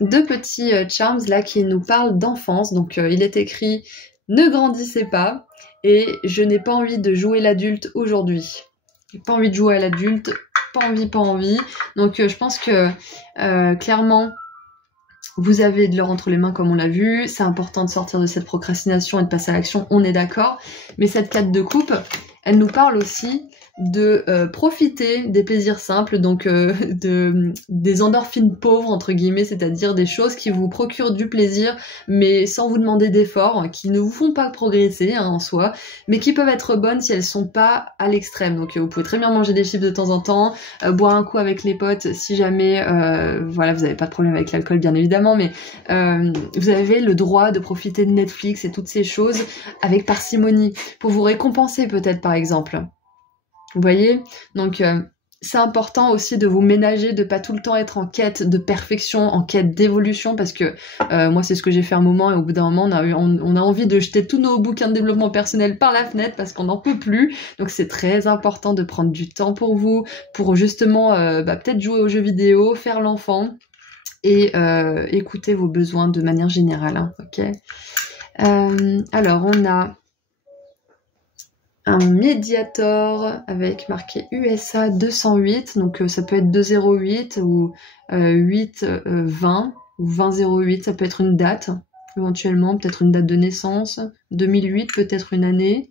petits charms là qui nous parlent d'enfance, donc il est écrit ne grandissez pas et je n'ai pas envie de jouer l'adulte aujourd'hui. J'ai pas envie de jouer à l'adulte, pas envie. Donc je pense que clairement vous avez de l'or entre les mains comme on l'a vu. C'est important de sortir de cette procrastination et de passer à l'action, on est d'accord. Mais cette 4 de coupe, elle nous parle aussi de profiter des plaisirs simples, donc des endorphines pauvres entre guillemets, c'est-à-dire des choses qui vous procurent du plaisir mais sans vous demander d'efforts, qui ne vous font pas progresser hein, en soi, mais qui peuvent être bonnes si elles sont pas à l'extrême. Donc vous pouvez très bien manger des chips de temps en temps, boire un coup avec les potes si jamais voilà, vous n'avez pas de problème avec l'alcool bien évidemment, mais vous avez le droit de profiter de Netflix et toutes ces choses avec parcimonie pour vous récompenser peut-être par exemple. Vous voyez, donc c'est important aussi de vous ménager, de pas tout le temps être en quête de perfection, en quête d'évolution, parce que moi c'est ce que j'ai fait un moment et au bout d'un moment on a envie de jeter tous nos bouquins de développement personnel par la fenêtre parce qu'on n'en peut plus. Donc c'est très important de prendre du temps pour vous, pour justement peut-être jouer aux jeux vidéo, faire l'enfant et écouter vos besoins de manière générale. Hein, ok. Alors on a un Mediator avec marqué USA 208, donc ça peut être 208 ou 820 ou 2008, ça peut être une date éventuellement, peut-être une date de naissance, 2008, peut-être une année.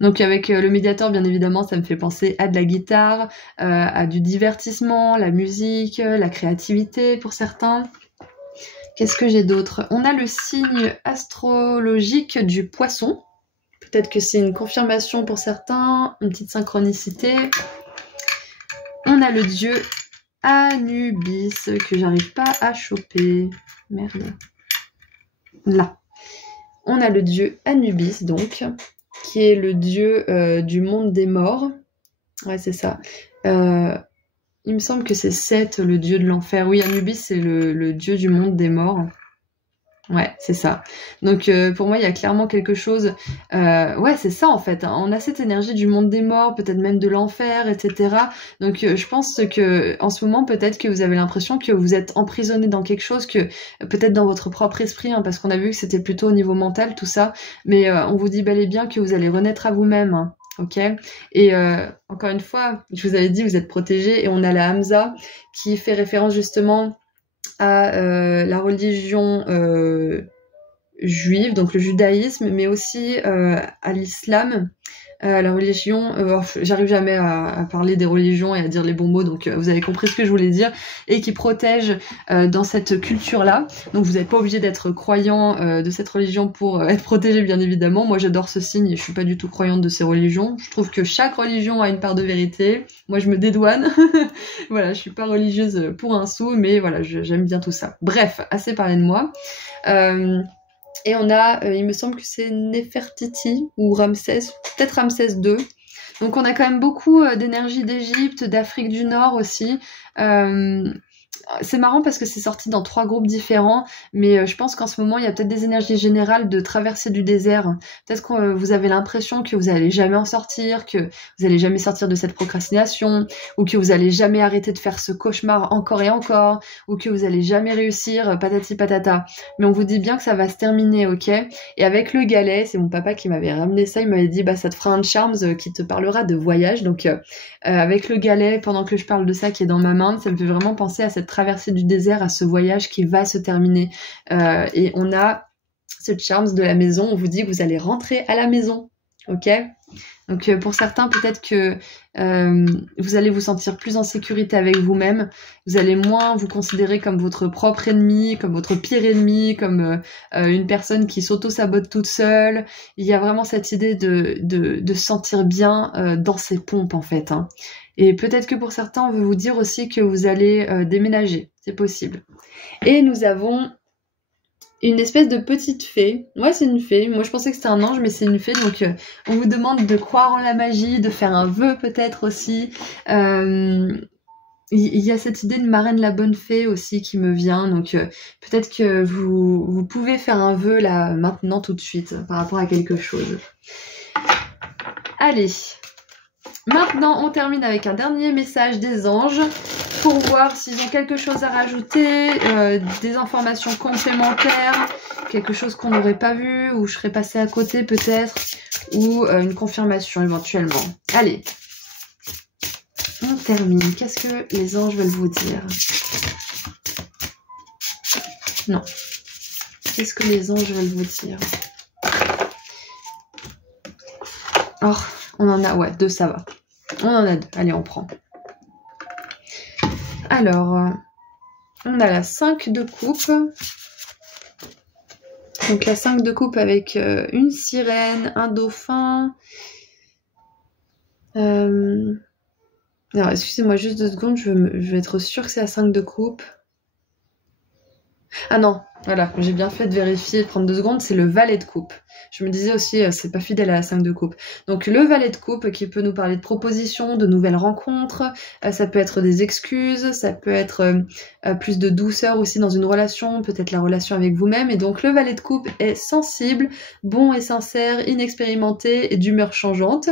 Donc avec le médiateur, bien évidemment, ça me fait penser à de la guitare, à du divertissement, la musique, la créativité pour certains. Qu'est-ce que j'ai d'autre? On a le signe astrologique du poisson. Peut-être que c'est une confirmation pour certains, une petite synchronicité. On a le dieu Anubis, que j'arrive pas à choper. Merde. Là. On a le dieu Anubis, donc, qui est le dieu du monde des morts. Ouais, c'est ça. Il me semble que c'est Seth, le dieu de l'enfer. Oui, Anubis, c'est le dieu du monde des morts. Ouais, c'est ça. Donc pour moi, il y a clairement quelque chose... ouais, c'est ça en fait. Hein. On a cette énergie du monde des morts, peut-être même de l'enfer, etc. Donc je pense que en ce moment, peut-être que vous avez l'impression que vous êtes emprisonné dans quelque chose, que peut-être dans votre propre esprit, hein, parce qu'on a vu que c'était plutôt au niveau mental, tout ça. Mais on vous dit bel et bien que vous allez renaître à vous-même. Hein. Ok. Et encore une fois, je vous avais dit, vous êtes protégés. Et on a la Hamza qui fait référence justement à la religion juive, donc le judaïsme, mais aussi à l'islam, la religion, j'arrive jamais à parler des religions et à dire les bons mots, donc vous avez compris ce que je voulais dire, et qui protège dans cette culture-là. Donc vous n'êtes pas obligé d'être croyant de cette religion pour être protégé, bien évidemment. Moi j'adore ce signe et je suis pas du tout croyante de ces religions. Je trouve que chaque religion a une part de vérité. Moi je me dédouane. Voilà, je suis pas religieuse pour un sou, mais voilà, j'aime bien tout ça. Bref, assez parlé de moi. Et on a, il me semble que c'est Nefertiti ou Ramsès, peut-être Ramsès II. Donc on a quand même beaucoup d'énergie d'Égypte, d'Afrique du Nord aussi. C'est marrant parce que c'est sorti dans 3 groupes différents, mais je pense qu'en ce moment, il y a peut-être des énergies générales de traversée du désert. Peut-être que vous avez l'impression que vous allez jamais en sortir, que vous allez jamais sortir de cette procrastination, ou que vous allez jamais arrêter de faire ce cauchemar encore et encore, ou que vous allez jamais réussir, patati patata. Mais on vous dit bien que ça va se terminer, ok? Et avec le galet, c'est mon papa qui m'avait ramené ça, il m'avait dit, bah ça te fera un charms qui te parlera de voyage. Donc avec le galet, pendant que je parle de ça qui est dans ma main, ça me fait vraiment penser à cette traversée du désert, à ce voyage qui va se terminer. Et on a ce charms de la maison, on vous dit que vous allez rentrer à la maison, ok? Donc pour certains, peut-être que vous allez vous sentir plus en sécurité avec vous-même, vous allez moins vous considérer comme votre propre ennemi, comme votre pire ennemi, comme une personne qui s'auto-sabote toute seule. Il y a vraiment cette idée de se sentir bien dans ses pompes en fait. Hein. Et peut-être que pour certains, on veut vous dire aussi que vous allez déménager, c'est possible. Et nous avons une espèce de petite fée. Ouais, c'est une fée. Moi, je pensais que c'était un ange, mais c'est une fée. Donc, on vous demande de croire en la magie, de faire un vœu peut-être aussi. Il y a cette idée de marraine la bonne fée aussi qui me vient. Donc, peut-être que vous pouvez faire un vœu là, maintenant, tout de suite, par rapport à quelque chose. Allez. Maintenant, on termine avec un dernier message des anges pour voir s'ils ont quelque chose à rajouter, des informations complémentaires, quelque chose qu'on n'aurait pas vu ou je serais passée à côté peut-être, ou une confirmation éventuellement. Allez, on termine. Qu'est-ce que les anges veulent vous dire? Non. Qu'est-ce que les anges veulent vous dire? Oh, on en a, ouais, 2, ça va. On en a 2. Allez, on prend. Alors, on a la 5 de coupe. Donc la 5 de coupe avec une sirène, un dauphin. Alors, excusez-moi juste 2 secondes, je vais être sûre que c'est la 5 de coupe. Ah non, voilà, j'ai bien fait de vérifier, de prendre 2 secondes, c'est le valet de coupe. Je me disais aussi, c'est pas fidèle à la 5 de coupe. Donc le valet de coupe qui peut nous parler de propositions, de nouvelles rencontres, ça peut être des excuses, ça peut être plus de douceur aussi dans une relation, peut-être la relation avec vous-même. Et donc le valet de coupe est sensible, bon et sincère, inexpérimenté et d'humeur changeante.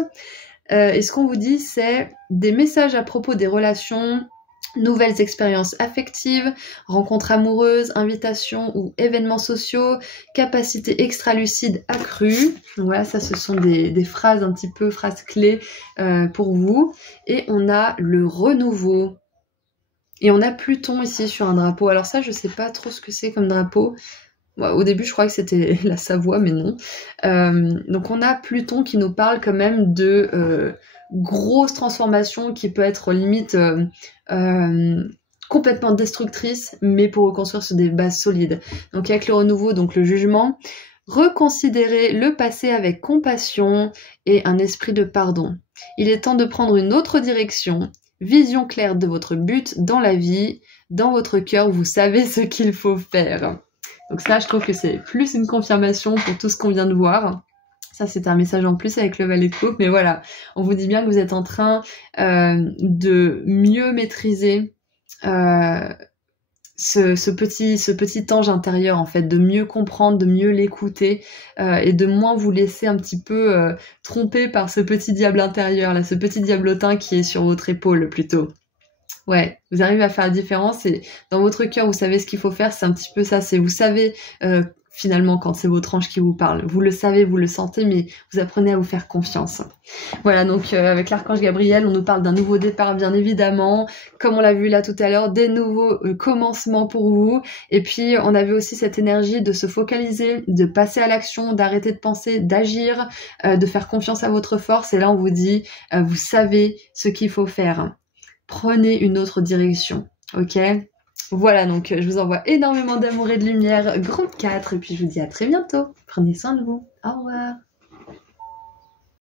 Et ce qu'on vous dit, c'est des messages à propos des relations, nouvelles expériences affectives, rencontres amoureuses, invitations ou événements sociaux, capacité extra-lucide accrue. Voilà, ça ce sont des phrases un petit peu, phrases clés pour vous. Et on a le renouveau. Et on a Pluton ici sur un drapeau. Alors ça, je sais pas trop ce que c'est comme drapeau. Au début, je croyais que c'était la Savoie, mais non. Donc on a Pluton qui nous parle quand même de grosse transformation qui peut être limite complètement destructrice, mais pour reconstruire sur des bases solides. Donc avec le renouveau, donc le jugement, reconsidérez le passé avec compassion et un esprit de pardon. Il est temps de prendre une autre direction, vision claire de votre but dans la vie, dans votre cœur, vous savez ce qu'il faut faire. Donc ça, je trouve que c'est plus une confirmation pour tout ce qu'on vient de voir. Ça, c'est un message en plus avec le valet de coupe, mais voilà, on vous dit bien que vous êtes en train de mieux maîtriser ce petit ange intérieur, en fait, de mieux comprendre, de mieux l'écouter et de moins vous laisser un petit peu tromper par ce petit diable intérieur, là, ce petit diablotin qui est sur votre épaule plutôt. Ouais, vous arrivez à faire la différence et dans votre cœur, vous savez ce qu'il faut faire, c'est un petit peu ça, c'est vous savez finalement quand c'est votre ange qui vous parle. Vous le savez, vous le sentez, mais vous apprenez à vous faire confiance. Voilà, donc avec l'archange Gabriel, on nous parle d'un nouveau départ, bien évidemment, comme on l'a vu là tout à l'heure, des nouveaux commencements pour vous. Et puis, on avait aussi cette énergie de se focaliser, de passer à l'action, d'arrêter de penser, d'agir, de faire confiance à votre force. Et là, on vous dit, vous savez ce qu'il faut faire. Prenez une autre direction, ok ? Voilà, donc je vous envoie énormément d'amour et de lumière, groupe 4, et puis je vous dis à très bientôt. Prenez soin de vous. Au revoir.